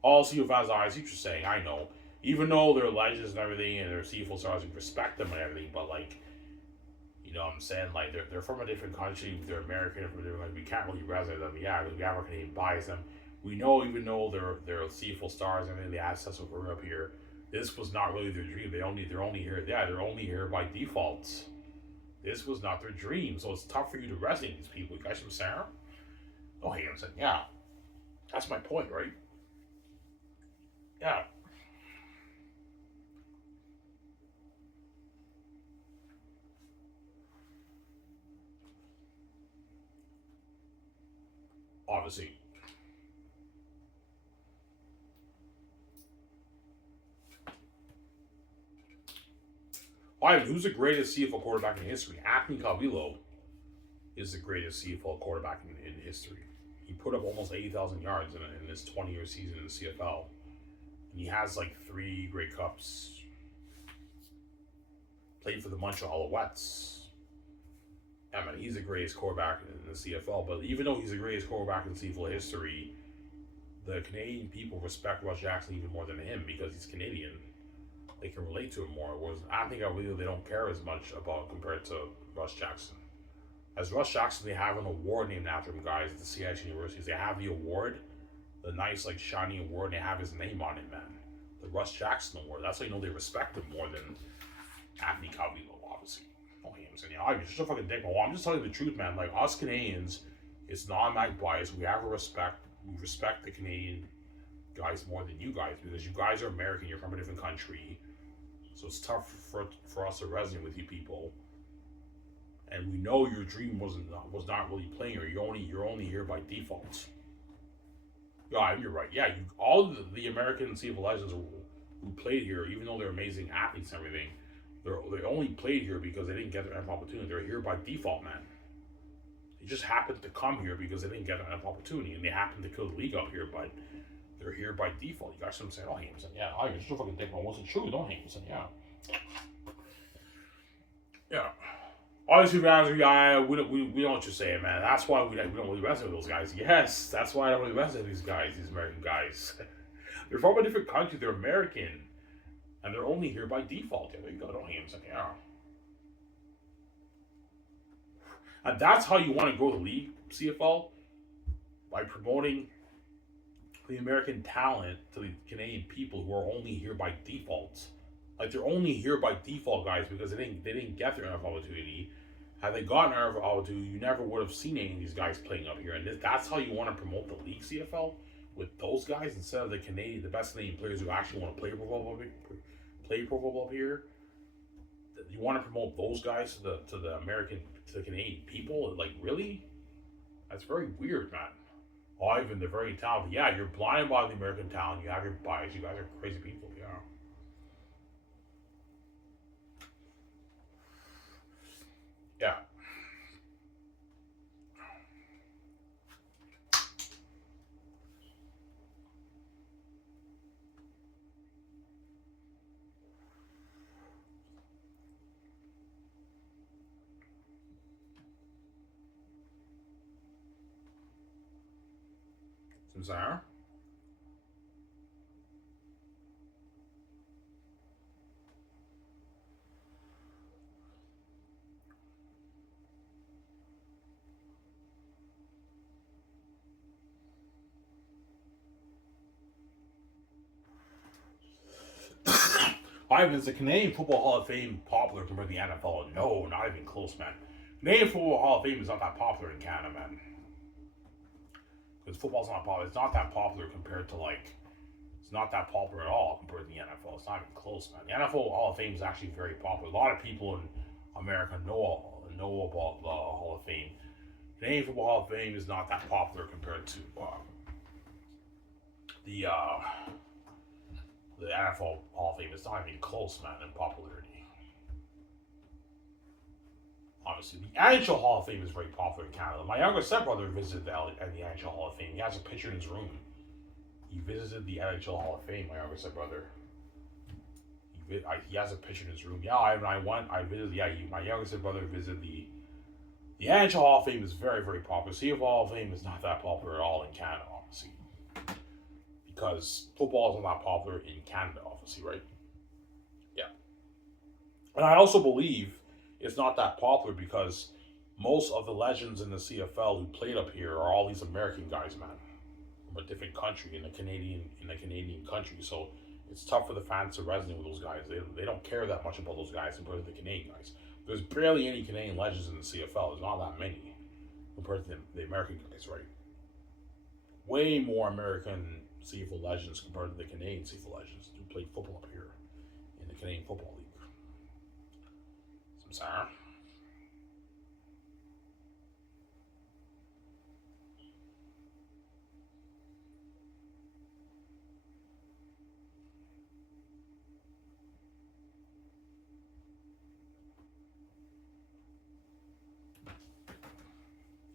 All CFL fans, I see what you're saying. I know. Even though they're legends and everything and they're CFL stars, we respect them and everything, but like, you know what I'm saying? Like, they're from a different country, they're American, like, we can't really resonate with them. Yeah, we have our Canadian bias them. We know, even though they're CFL stars and everything, the assets of growing up here, this was not really their dream. They're only here. Yeah, they're only here by default. This was not their dream, so it's tough for you to resonate with these people. You guys from Sarah? Oh, hey, I'm saying, yeah. That's my point, right? Yeah. Obviously. Who's the greatest CFL quarterback in history? Anthony Calvillo is the greatest CFL quarterback in history. He put up almost 80,000 yards in his 20-year season in the CFL. And he has like 3 Grey Cups. Played for the Montreal Alouettes. Yeah, man, he's the greatest quarterback in the CFL. But even though he's the greatest quarterback in CFL history, the Canadian people respect Russ Jackson even more than him because he's Canadian. They can relate to him more. Whereas I think they don't care as much about compared to Russ Jackson. As Russ Jackson, they have an award named after him, guys, at the CIH universities. They have the award, the nice, like, shiny award, and they have his name on it, man. The Russ Jackson Award. That's how you know they respect him more than Anthony Calvillo, obviously. Oh, him saying, yeah, you're such a fucking dick. Well, I'm just telling you the truth, man. Like, us Canadians, it's non-Mac bias. We have a respect. We respect the Canadian guys more than you guys because you guys are American. You're from a different country. So it's tough for us to resonate with you people. And we know your dream was not really playing here. You're only here by default. Yeah, you're right. Yeah, all the American CFL legends who played here, even though they're amazing athletes and everything, they only played here because they didn't get their NFL opportunity. They're here by default, man. They just happened to come here because they didn't get an NFL opportunity, and they happened to kill the league up here, but they're here by default. You guys shouldn't say, "Oh, Hameson, yeah, you're still fucking dick." Well, wasn't true, don't Hameson, yeah. Yeah. Obviously, we don't know what you're saying, man. That's why we don't really resonate with those guys. Yes, that's why I don't really resonate with these guys, these American guys. They're from a different country. They're American, and they're only here by default. Yeah, there you go. Don't hate him. Yeah. And that's how you want to grow the league, CFL, by promoting the American talent to the Canadian people who are only here by default. Like, they're only here by default, guys, because they didn't get their enough opportunity, Had they gotten out of Aldo, you never would have seen any of these guys playing up here. And that's how you want to promote the league, CFL, with those guys instead of the best Canadian players who actually want to play pro football up here. You want to promote those guys to the Canadian people. Like, really? That's very weird, man. Even they're very talented. Yeah, you're blinded by the American talent. You have your bias. You guys are crazy people. Yeah. Yeah. Sincere? Ivan, is the Canadian Football Hall of Fame popular compared to the NFL? No, not even close, man. Canadian Football Hall of Fame is not that popular in Canada, man. Because football's not popular. It's not that popular compared to, like, it's not that popular at all compared to the NFL. It's not even close, man. The NFL Hall of Fame is actually very popular. A lot of people in America know about the Hall of Fame. Canadian Football Hall of Fame is not that popular compared to the NFL Hall of Fame. It's not even close, man, in popularity. Obviously, the NHL Hall of Fame is very popular in Canada. My younger stepbrother visited the NHL Hall of Fame. He has a picture in his room. He visited the NHL Hall of Fame, my younger stepbrother. He has a picture in his room. Yeah, I visited, yeah, my younger stepbrother visited the NHL Hall of Fame is very, very popular. CFL Hall of Fame is not that popular at all in Canada, obviously. Because football is not that popular in Canada, obviously, right? Yeah. And I also believe it's not that popular because most of the legends in the CFL who played up here are all these American guys, man, from a different country in the Canadian country. So it's tough for the fans to resonate with those guys. They don't care that much about those guys compared to the Canadian guys. There's barely any Canadian legends in the CFL. There's not that many compared to the American guys, right? Way more American CFL legends compared to the Canadian CFL legends who played football up here in the Canadian Football League. Sorry.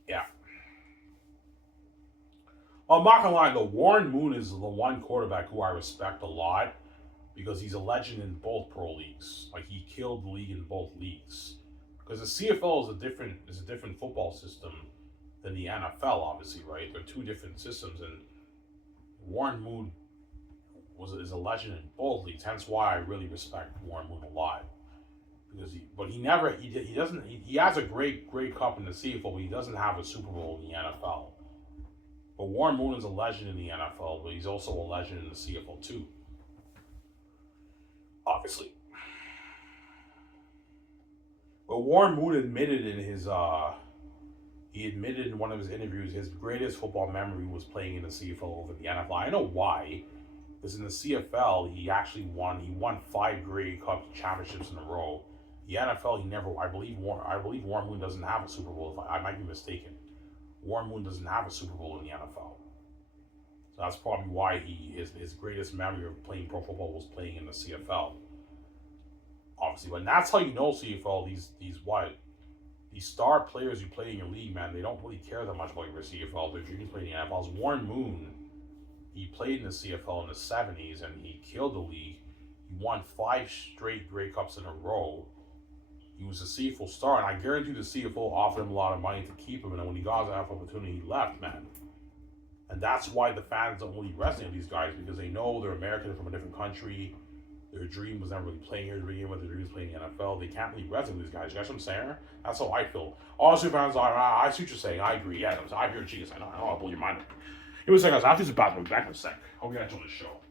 Yeah. I'm not gonna lie though, Warren Moon is the one quarterback who I respect a lot because he's a legend in both pro leagues. Like, he killed the league in both leagues. Because the CFL is a different football system than the NFL, obviously, right? They're two different systems, and Warren Moon is a legend in both leagues. Hence why I really respect Warren Moon a lot. Because he has a great cup in the CFL, but he doesn't have a Super Bowl in the NFL. But Warren Moon is a legend in the NFL, but he's also a legend in the CFL too. Obviously. But Warren Moon admitted in one of his interviews his greatest football memory was playing in the CFL over the NFL. I know why. Because in the CFL he actually won. He won 5 Grey Cup championships in a row. The NFL, he never. I believe Warren Moon doesn't have a Super Bowl. I might be mistaken. Warren Moon doesn't have a Super Bowl in the NFL. So that's probably why his greatest memory of playing pro football was playing in the CFL. Obviously, but that's how you know CFL. These star players who play in your league, man, they don't really care that much about your CFL. They're dreaming playing in the NFL. Warren Moon, he played in the CFL in the 70s and he killed the league. He won 5 straight Grey Cups in a row. He was a CFL star, and I guarantee the CFL offered him a lot of money to keep him. And when he got that opportunity, he left, man. And that's why the fans don't really resonate with these guys, because they know they're American from a different country. Their dream was never really playing here to begin with. Their dream was playing in the NFL. They can't really resonate with these guys. You guys know what I'm saying? That's how I feel. Honestly, fans, I see what you're saying. I agree. Yeah, I hear Jesus. I know I'll blow your mind. Give me a second, guys. I have to use the bathroom. Back in a sec. Hope you guys enjoy the show.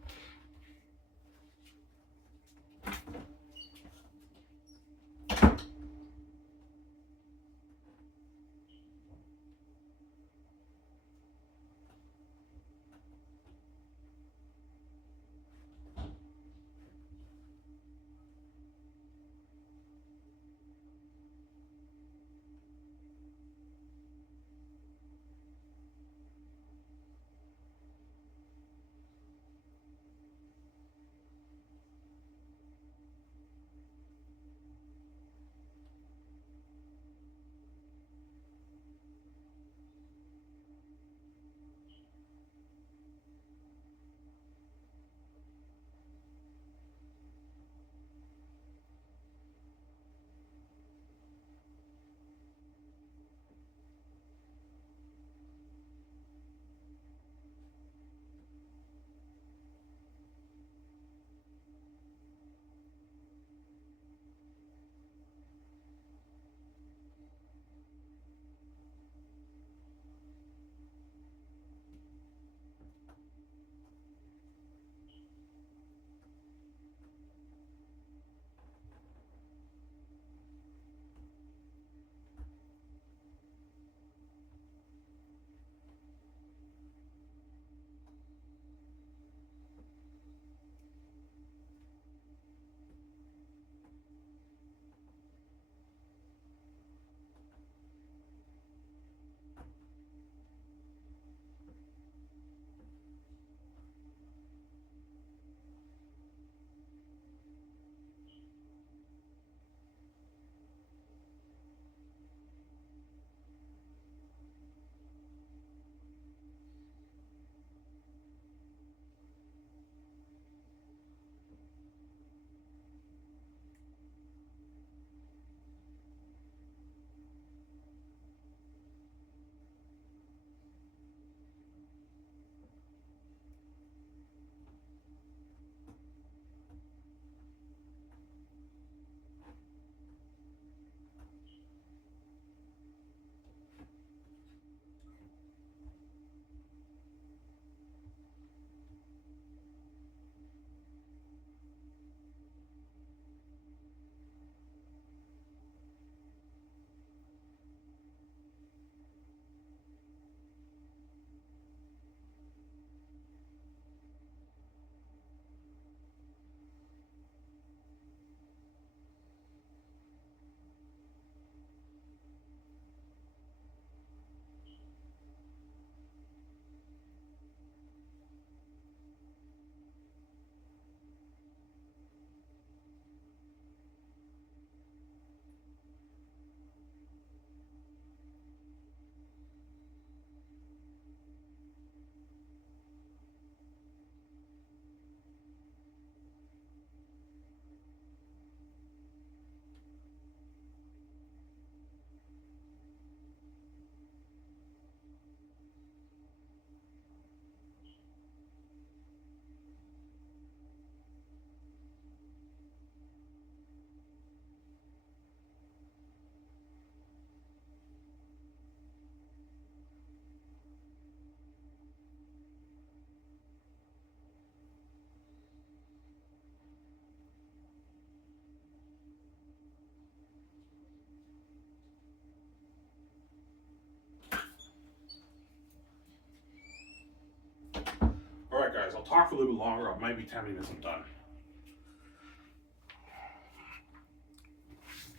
talk for a little bit longer. It might be 10 minutes. I'm done.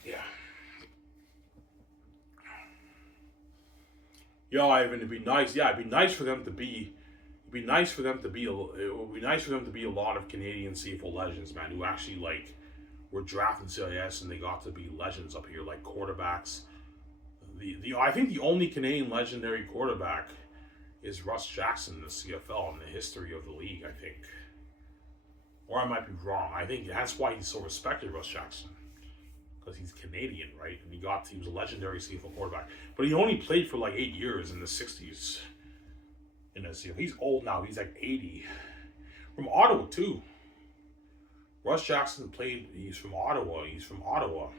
Yeah. Yo, Ivan, it'd be nice. Yeah, it'd be nice for them to be. It'd be nice for them to be. It would be nice for them to be a lot of Canadian CFL legends, man, who actually like were drafted CIS and they got to be legends up here, like quarterbacks. The I think the only Canadian legendary quarterback is Russ Jackson in the CFL in the history of the league, I think. Or I might be wrong. I think that's why he's so respected, Russ Jackson. Because he's Canadian, right? And he was a legendary CFL quarterback. But he only played for like 8 years in the 60s. In the CFL. He's old now. He's like 80. From Ottawa, too. Russ Jackson played, he's from Ottawa. He's from Ottawa,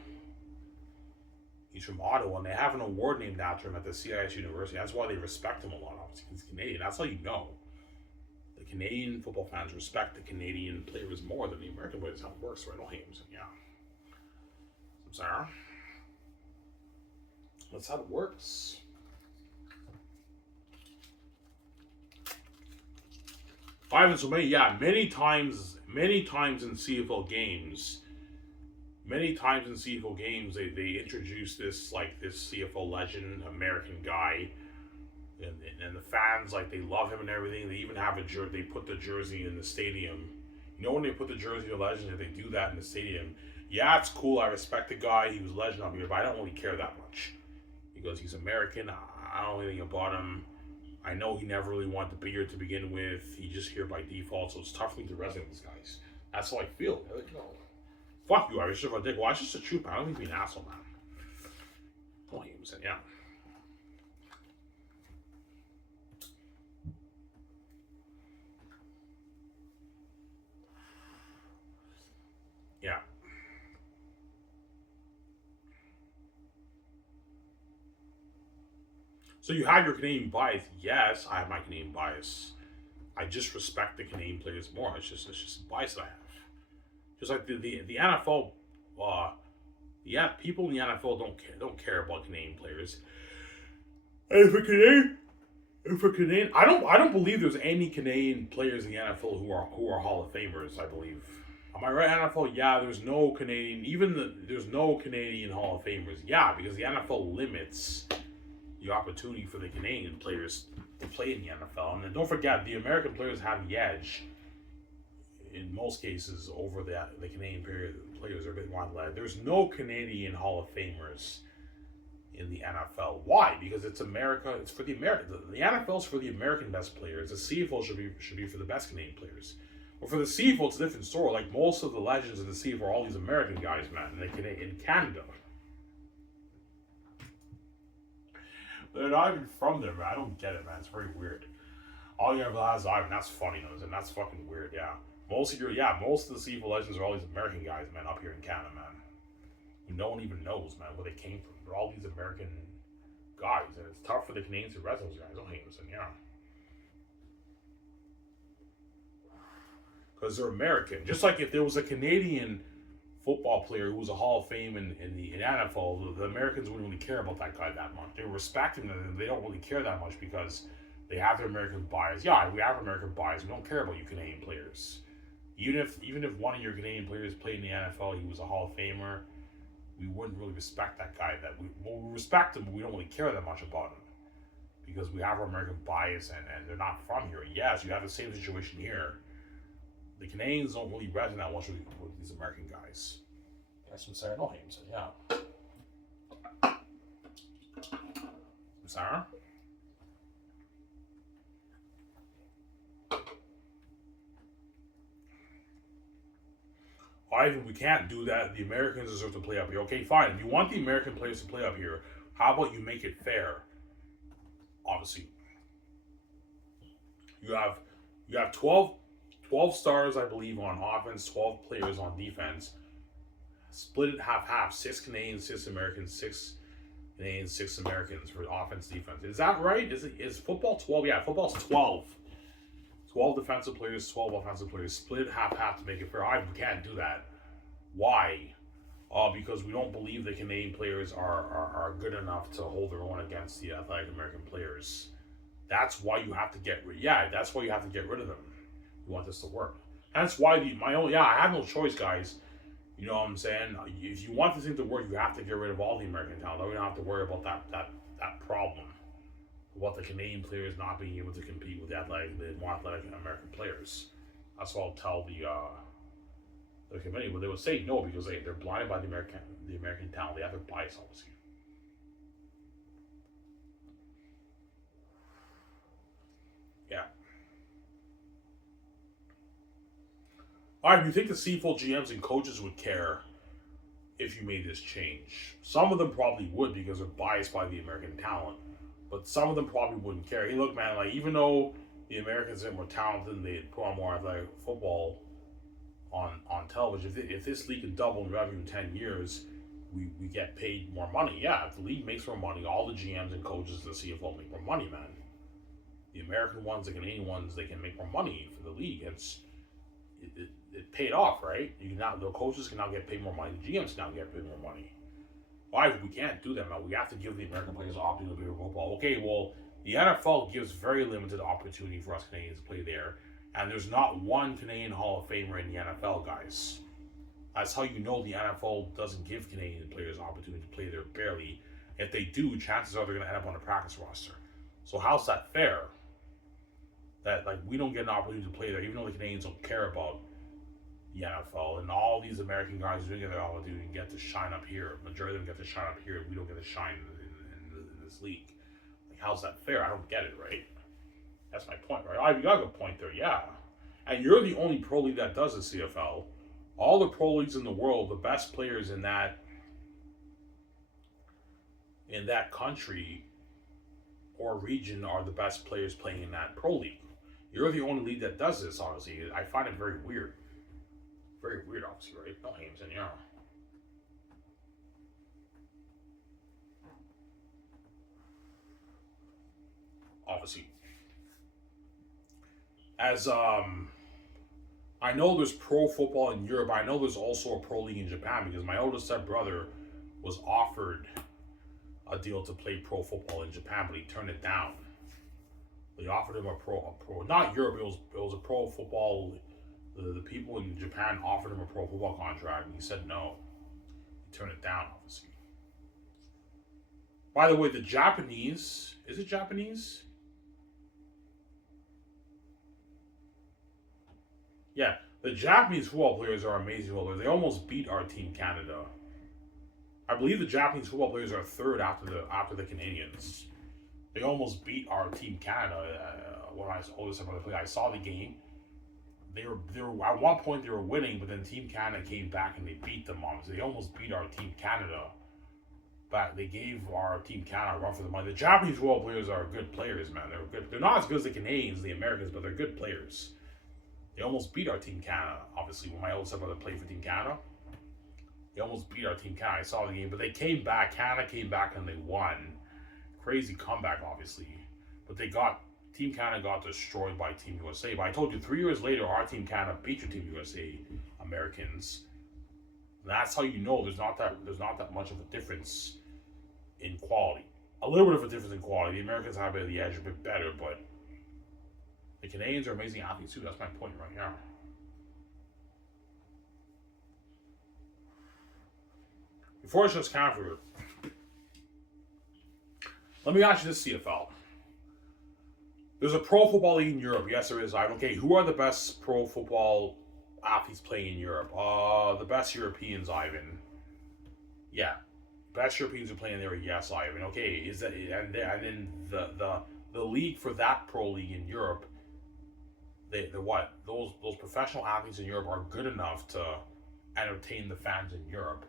and they have an award named after him at the CIS University. That's why they respect him a lot, obviously. He's Canadian. That's how you know. The Canadian football fans respect the Canadian players more than the American players. That's how it works, right? All games, yeah. I'm sorry. That's how it works. Ivan, so many times in CFL games, they introduce this CFL legend, American guy, and the fans, like, they love him and everything. They even have they put the jersey in the stadium. You know, when they put the jersey of legend, if they do that in the stadium, yeah, it's cool. I respect the guy. He was a legend up here, but I don't really care that much because he's American. I don't know anything about him. I know he never really wanted to be here to begin with. He's just here by default, so it's tough for me to resonate with these guys. That's how I feel. Like, no. Fuck you, Irish. If I dick. Well, it's just a truth, man. I don't think you're an asshole, man. Don't hate him, saying, yeah. Yeah. So you have your Canadian bias. Yes, I have my Canadian bias. I just respect the Canadian players more. It's just a bias that I have. Just like the NFL, people in the NFL don't care about Canadian players. And for Canadian, I don't believe there's any Canadian players in the NFL who are Hall of Famers. I believe. Am I right, NFL? Yeah, there's no Canadian. There's no Canadian Hall of Famers. Yeah, because the NFL limits the opportunity for the Canadian players to play in the NFL. And then don't forget, the American players have the edge in most cases over the Canadian players are a bit one led. There's no Canadian Hall of Famers in the NFL. Why? Because it's America. It's for the American. The NFL's for the American best players. The CFL should be for the best Canadian players. But for the CFL, it's a different story. Like, most of the legends of the CFL are all these American guys, man, in Canada. They're not even from there, man. I don't get it, man. It's very weird. All you have is Ivan. That's funny, and that's fucking weird, yeah. Most of the CFL legends are all these American guys, man, up here in Canada, man. No one even knows, man, where they came from. They're all these American guys, and it's tough for the Canadians to wrestle those guys. Don't hate them, yeah. Because they're American. Just like if there was a Canadian football player who was a Hall of Fame in NFL, the Americans wouldn't really care about that guy that much. They respect him, and they don't really care that much because they have their American bias. Yeah, we have American bias. We don't care about you Canadian players. Even if one of your Canadian players played in the NFL, he was a Hall of Famer, we wouldn't really respect that guy. We respect him, but we don't really care that much about him because we have our American bias, and they're not from here. Yes, you have the same situation here. The Canadians don't really resonate that much with these American guys. That's what I'm saying. No hate him, yeah. I'm sorry? Ivan, we can't do that. The Americans deserve to play up here. Okay, fine. If you want the American players to play up here, how about you make it fair? Obviously, you have 12 stars, I believe, on offense, 12 players on defense. Split it half-half. 6 Canadians, 6 Americans, 6 Canadians, 6 Americans for offense, defense. Is that right? Is football 12? Yeah, football's 12. 12 defensive players, 12 offensive players. Split it half-half to make it fair. We can't do that. Why? Because we don't believe the Canadian players are good enough to hold their own against the athletic American players. That's why you have to get rid. Yeah, that's why you have to get rid of them. We want this to work. That's why I have no choice, guys. You know what I'm saying? If you want this thing to work, you have to get rid of all the American talent. We don't have to worry about that problem. What the Canadian players not being able to compete with the more athletic American players. That's what I'll tell the committee. But they would say no because they're blinded by the American talent. They have their bias, obviously. Yeah. All right. Do you think the CFL GMs and coaches would care if you made this change? Some of them probably would because they're biased by the American talent. But some of them probably wouldn't care. Hey, look, man, like even though the Americans are more talented and they put on more athletic football on television, if this league can double in revenue in 10 years, we get paid more money. Yeah, if the league makes more money, all the GMs and coaches in the CFL make more money, man. The American ones, the Canadian ones, they can make more money for the league. It paid off, right? The coaches can now get paid more money. The GMs can now get paid more money. Why we can't do that, man? We have to give the American players an opportunity to play football. Okay, well, the NFL gives very limited opportunity for us Canadians to play there, and there's not one Canadian Hall of Famer in the NFL, guys. That's how you know the NFL doesn't give Canadian players an opportunity to play there barely. If they do, chances are they're going to end up on a practice roster. So how's that fair? That we don't get an opportunity to play there, even though the Canadians don't care about the NFL, and all these American guys who get their opportunity and get to shine up here. Majority of them get to shine up here. We don't get to shine in this league. Like, how's that fair? I don't get it, right? That's my point, right? You got a good point there, yeah. And you're the only pro league that does the CFL. All the pro leagues in the world, the best players in that country or region are the best players playing in that pro league. You're the only league that does this, honestly. I find it very weird. Very weird, obviously, right? No names in here. Obviously. As I know there's pro football in Europe. I know there's also a pro league in Japan because my oldest stepbrother was offered a deal to play pro football in Japan, but he turned it down. They offered him a pro, not Europe. It was a pro football. The people in Japan offered him a pro football contract, and he said no. He turned it down, obviously. By the way, the Japanese, is it Japanese? Yeah, the Japanese football players are amazing football players. They almost beat our team Canada. I believe the Japanese football players are third after the Canadians. They almost beat our team Canada when I saw the game. They were at one point they were winning, but then Team Canada came back and they beat them. Obviously, they almost beat our Team Canada, but they gave our Team Canada a run for the money. The Japanese football players are good players, man. They're good. They're not as good as the Canadians, the Americans, but they're good players. They almost beat our Team Canada. Obviously, when my oldest brother played for Team Canada, they almost beat our Team Canada. I saw the game, but they came back. Canada came back and they won. Crazy comeback, obviously, but Team Canada got destroyed by Team USA. But I told you 3 years later, our Team Canada beat your Team USA Americans. That's how you know there's not that much of a difference in quality. A little bit of a difference in quality. The Americans have a bit of the edge, a bit better, but the Canadians are amazing athletes too. That's my point right here. Before it's just counter, let me ask you this, CFL. There's a pro football league in Europe. Yes, there is. Okay, who are the best pro football athletes playing in Europe? The best Europeans, Ivan. Yeah, best Europeans are playing there. Yes, Ivan. Okay, is that and then the league for that pro league in Europe? They what? Those professional athletes in Europe are good enough to entertain the fans in Europe.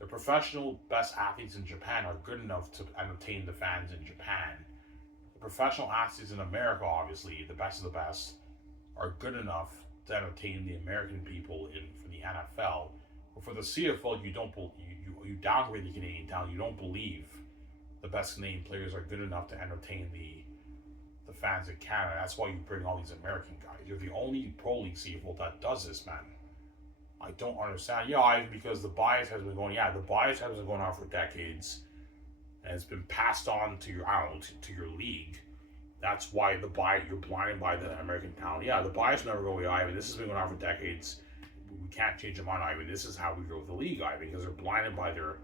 The professional best athletes in Japan are good enough to entertain the fans in Japan. Professional athletes in America, obviously, the best of the best, are good enough to entertain the American people for the NFL. But for the CFL, you downgrade the Canadian talent. You don't believe the best Canadian players are good enough to entertain the fans in Canada. That's why you bring all these American guys. You're the only pro league CFL that does this, man. I don't understand. Yeah, because the bias has been going. Yeah, the bias has been going on for decades. And it's been passed on to your league. That's why you're blinded by the American talent. Yeah, the bias will never go away, Ivan. This has been going on for decades. We can't change them on, Ivan. This is how we grow the league, Ivan, because they're blinded by their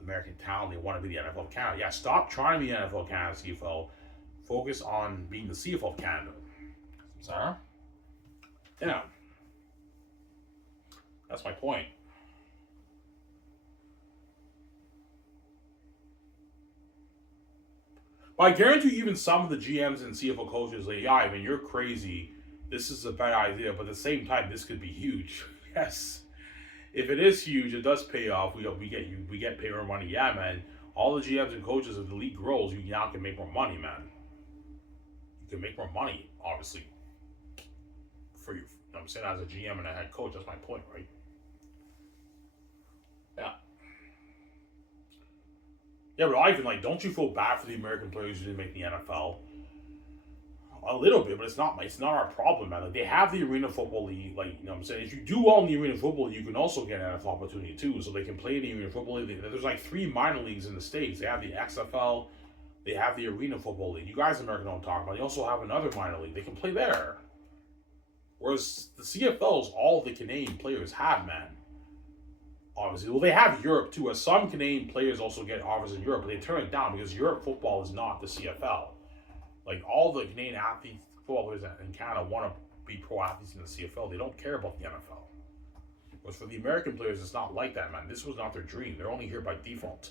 American talent. They want to be the NFL of Canada. Yeah, stop trying to be the NFL of Canada, CFL. Focus on being the CFL of Canada. Sorry? Yeah. That's my point. But I guarantee you, even some of the GMs and CFL coaches, like, yeah, I mean, you're crazy. This is a bad idea, but at the same time, this could be huge. Yes, if it is huge, it does pay off. We get pay more money. Yeah, man. All the GMs and coaches of the league grows, you now can make more money, man. You can make more money, obviously, for you. I'm saying as a GM and a head coach. That's my point, right? Yeah. Yeah, but Ivan, like, don't you feel bad for the American players who didn't make the NFL? A little bit, but it's not our problem, man. Like, they have the Arena Football League, like, you know what I'm saying? If you do well in the Arena Football League, you can also get an NFL opportunity too. So they can play in the Arena Football League. There's like 3 minor leagues in the States. They have the XFL, they have the Arena Football League. You guys in America don't talk about it. They also have another minor league. They can play there. Whereas the CFLs, all the Canadian players have, man. Obviously, well, they have Europe too. As some Canadian players also get offers in Europe, but they turn it down because Europe football is not the CFL. Like, all the Canadian athletes, football players in Canada want to be pro athletes in the CFL. They don't care about the NFL. But for the American players, it's not like that, man. This was not their dream. They're only here by default.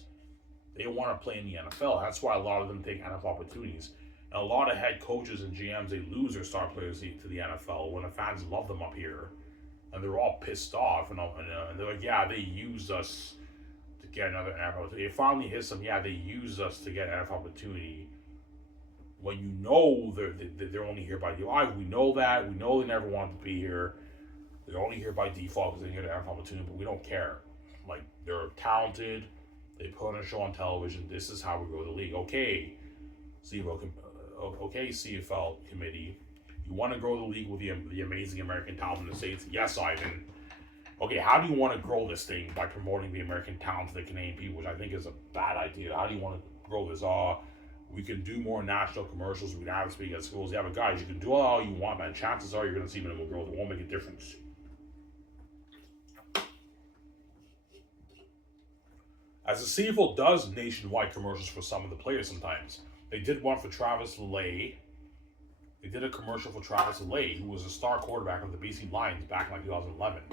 They want to play in the NFL. That's why a lot of them take NFL opportunities. And a lot of head coaches and GMs, they lose their star players to the NFL when the fans love them up here. And they're all pissed off. And they're like, yeah, they used us to get another NFL opportunity. It finally hits them, yeah, they used us to get an NFL opportunity. When you know they're only here by default. We know that. We know they never wanted to be here. They're only here by default because they get an NFL opportunity, but we don't care. Like, they're talented. They put on a show on television. This is how we grow the league. Okay, CFL committee. You want to grow the league with the amazing American talent in the States? Yes, Ivan. Okay, how do you want to grow this thing by promoting the American talent to the Canadian people, which I think is a bad idea? How do you want to grow this? We can do more national commercials. We can have to speak at schools. Yeah, but guys, you can do all you want, man. Chances are you're going to see minimal growth. It won't make a difference. As the CFL does nationwide commercials for some of the players sometimes. They did one for Travis Lay. They did a commercial for Travis Lay, who was a star quarterback of the BC Lions back in like 2011.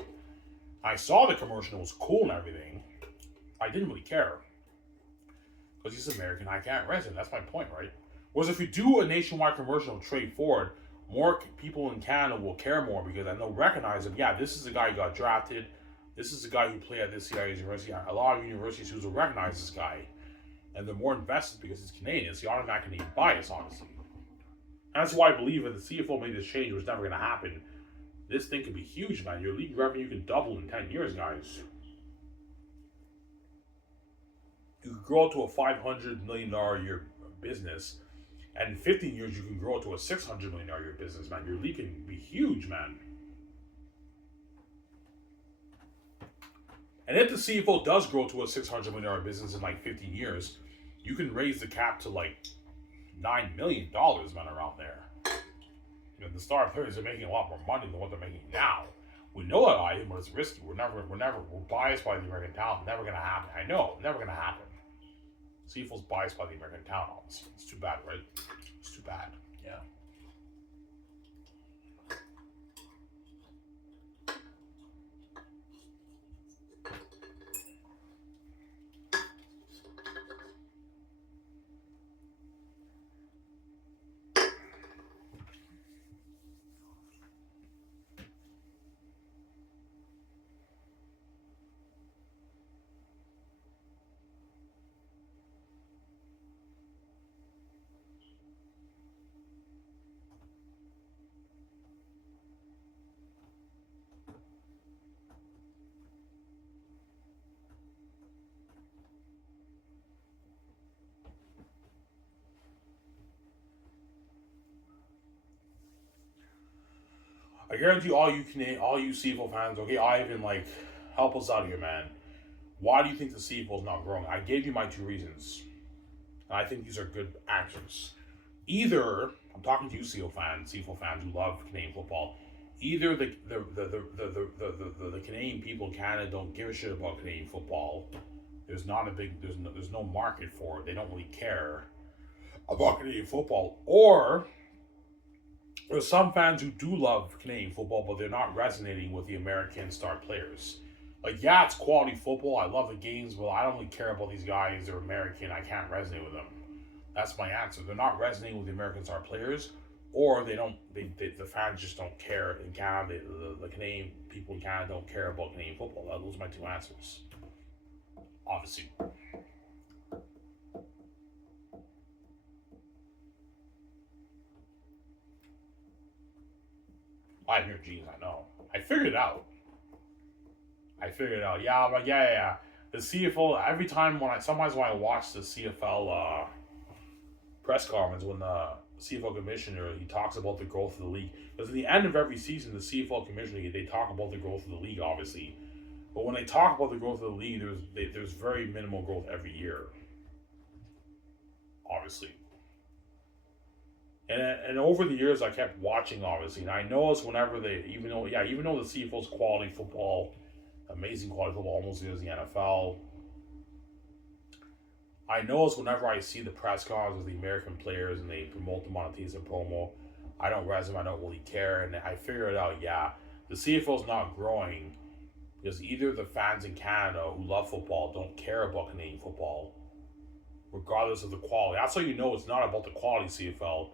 I saw the commercial. It was cool and everything. I didn't really care. Because he's American, I can't resident. That's my point, right? Whereas if you do a nationwide commercial and trade forward, more people in Canada will care more because I know recognize him. Yeah, this is the guy who got drafted. This is the guy who played at this CIS university. A lot of universities who will recognize this guy. And they're more invested because he's Canadian. It's the automatic Canadian bias, honestly. And that's why I believe if the CFL made this change, it was never going to happen. This thing could be huge, man. Your league revenue can double in 10 years, guys. You could grow to a $500 million a year business. And in 15 years, you can grow to a $600 million a year business, man. Your league can be huge, man. And if the CFL does grow to a $600 million business in like 15 years, you can raise the cap to like $9 million, man, around there. You know, the star players are making a lot more money than what they're making now. We know that, Ivan, but it's risky. We're biased by the American talent. Never going to happen. I know, never going to happen. CFL's biased by the American talent. It's too bad, right? It's too bad. Yeah. I guarantee all you CFL fans, okay, Ivan, like, help us out here, man. Why do you think the CFL is not growing? I gave you my 2 reasons. And I think these are good answers. either I'm talking to you CFL fans who love Canadian football. Either the Canadian people in Canada don't give a shit about Canadian football. There's no market for it. They don't really care about Canadian football. Or there's some fans who do love Canadian football, but they're not resonating with the American star players. Like, yeah, it's quality football. I love the games, but I don't really care about these guys. They're American. I can't resonate with them. That's my answer. They're not resonating with the American star players, or they don't. The fans just don't care in Canada. The Canadian people in Canada don't care about Canadian football. Those are my two answers. Obviously. I hear jeans. I know. I figured it out. Yeah, I'm like, yeah. The CFL. Every time sometimes when I watch the CFL press conference, when the CFL commissioner he talks about the growth of the league, because at the end of every season, the CFL commissioner they talk about the growth of the league, obviously. But when they talk about the growth of the league, there's very minimal growth every year. Obviously. And over the years, I kept watching, obviously, and I noticed whenever even though the CFL's quality football, amazing quality football, almost as good as the NFL, I notice whenever I see the press conferences with the American players and they promote them on a teaser promo, I don't resonate, I don't really care, and I figure it out, yeah, the CFL's not growing because either the fans in Canada who love football don't care about Canadian football, regardless of the quality. That's how you know it's not about the quality CFL.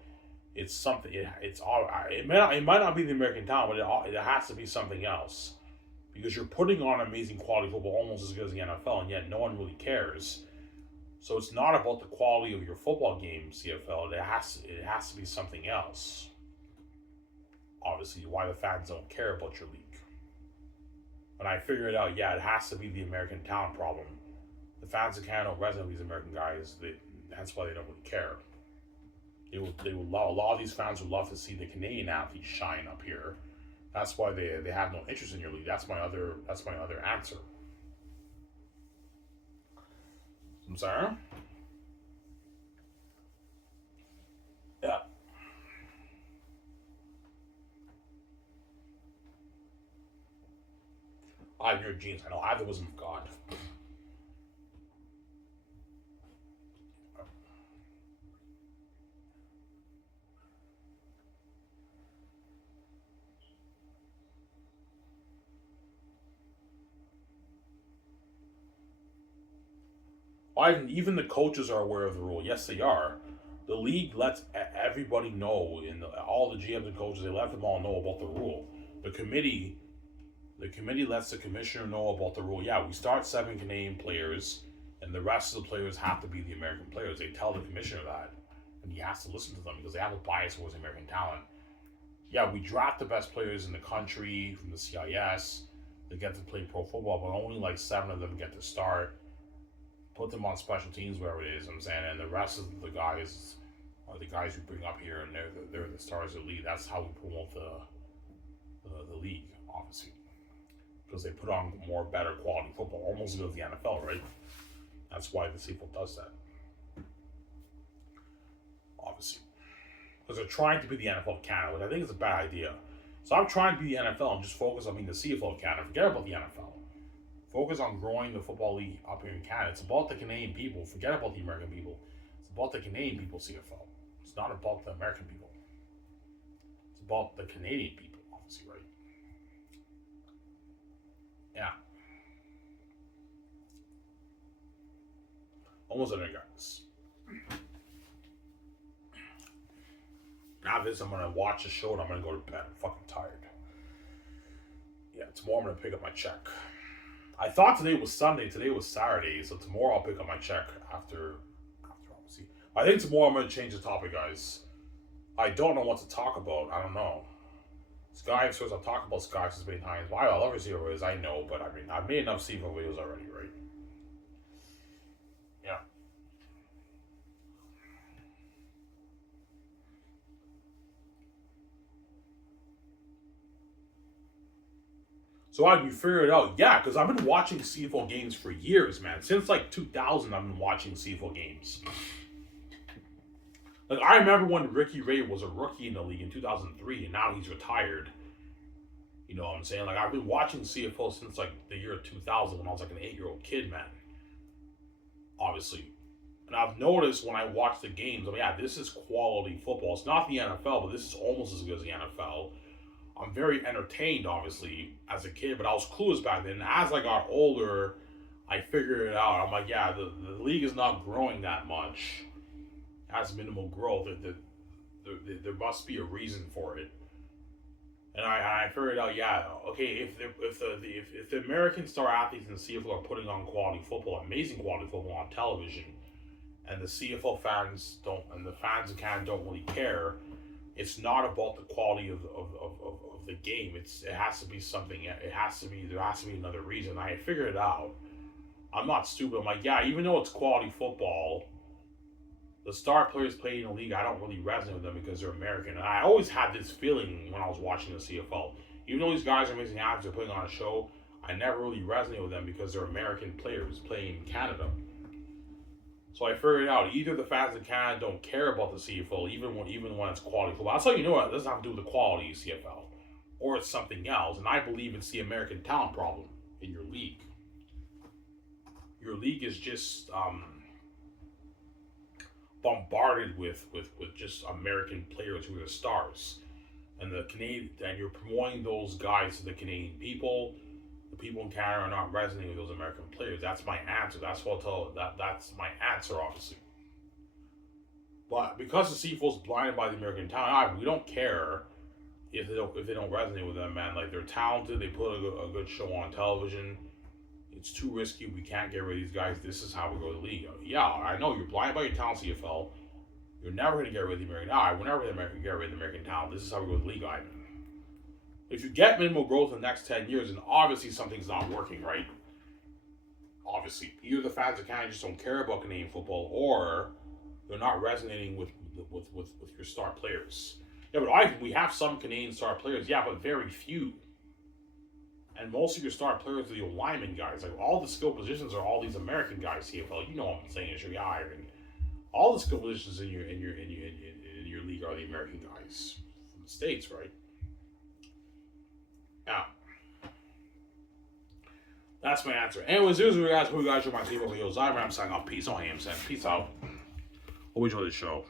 It's something. It might not be the American talent, but it has to be something else, because you're putting on amazing quality football, almost as good as the NFL, and yet no one really cares. So it's not about the quality of your football game, CFL. It has to be something else. Obviously, why the fans don't care about your league. When I figured it out, yeah, it has to be the American talent problem. The fans in Canada don't resonate with these American guys. That's why they don't really care. A lot of these fans would love to see the Canadian athletes shine up here. That's why they have no interest in your league. That's my other answer. I'm sorry? Yeah. I have your genes. I know I have the wisdom of God. Even the coaches are aware of the rule. Yes, they are. The league lets everybody know, all the GMs and coaches, they let them all know about the rule. The committee lets the commissioner know about the rule. Yeah, we start 7 Canadian players, and the rest of the players have to be the American players. They tell the commissioner that, and he has to listen to them because they have a bias towards American talent. Yeah, we draft the best players in the country from the CIS. They get to play pro football, but only like 7 of them get to start. Put them on special teams, wherever it is, I'm saying, and the rest of the guys are the guys we bring up here, and they're the stars of the league. That's how we promote the league, obviously, because they put on more better quality football, almost as good as the NFL, right? That's why the CFL does that, obviously, because they're trying to be the NFL of Canada, which I think is a bad idea. So I'm trying to be the NFL and just focus on being the CFL of Canada. Forget about the NFL. Focus on growing the football league up here in Canada. It's about the Canadian people. Forget about the American people. It's about the Canadian people, CFL. It's not about the American people. It's about the Canadian people, obviously, right? Yeah. Almost there, guys. After this, I'm going to watch the show and I'm going to go to bed. I'm fucking tired. Yeah, tomorrow I'm going to pick up my check. I thought today was Sunday. Today was Saturday. So tomorrow I'll pick up my check after obviously. I think tomorrow I'm going to change the topic, guys. I don't know what to talk about. I don't know. Sky says I've talked about Sky since many times. Why I'll ever see her videos, I know. But I mean, I've made enough CFL videos already, right? Yeah. So how do you figure it out? Yeah, because I've been watching CFL games for years, man. Since like 2000, I've been watching CFL games. Like I remember when Ricky Ray was a rookie in the league in 2003, and now he's retired. You know what I'm saying? Like I've been watching CFL since like the year 2000 when I was like an 8-year-old kid, man. Obviously, and I've noticed when I watch the games, I mean, yeah, this is quality football. It's not the NFL, but this is almost as good as the NFL. I'm very entertained, obviously, as a kid, but I was clueless back then. As I got older, I figured it out. I'm like, yeah, the league is not growing that much. It has minimal growth. There must be a reason for it. And I figured out, yeah, okay, if the American star athletes in the CFL are putting on quality football, amazing quality football on television, and the CFL fans don't, and the fans in Canada don't really care, it's not about the quality of the game. It has to be something. There has to be another reason. I figured it out. I'm not stupid. I'm like, yeah, even though it's quality football, the star players playing in the league, I don't really resonate with them because they're American. And I always had this feeling when I was watching the CFL. Even though these guys are amazing athletes, they're putting on a show, I never really resonate with them because they're American players playing in Canada. So I figured out either the fans in Canada don't care about the CFL, even when it's quality football. That's how you know it doesn't have to do with the quality of CFL, or it's something else. And I believe it's the American talent problem in your league. Your league is just bombarded with just American players who are the stars, and you're promoting those guys to the Canadian people. The people in Canada are not resonating with those American players. That's my answer. That's what I'll tell that's my answer, obviously. But because the CFL is blinded by the American talent, we don't care if they don't resonate with them, man. Like they're talented, they put a good show on television. It's too risky. We can't get rid of these guys. This is how we go to the league. Yeah, I know you're blinded by your talent, CFL. You're never going to get rid of the American. We're never going to get rid of the American talent. This is how we go to the league, Ivan. If you get minimal growth in the next 10 years, then obviously something's not working, right? Obviously, either the fans of Canada just don't care about Canadian football, or they're not resonating with your star players. Yeah, but we have some Canadian star players, yeah, but very few. And most of your star players are the lineman guys. Like all the skill positions are all these American guys. CFL, you know what I'm saying? Is your guy, and all the skill positions in your league are the American guys from the States, right? Yeah. That's my answer. Anyways, here's what guys. Hope you guys enjoy my CFL videos. I'm signing off. Peace on AM. Peace out. Hope you enjoy the show.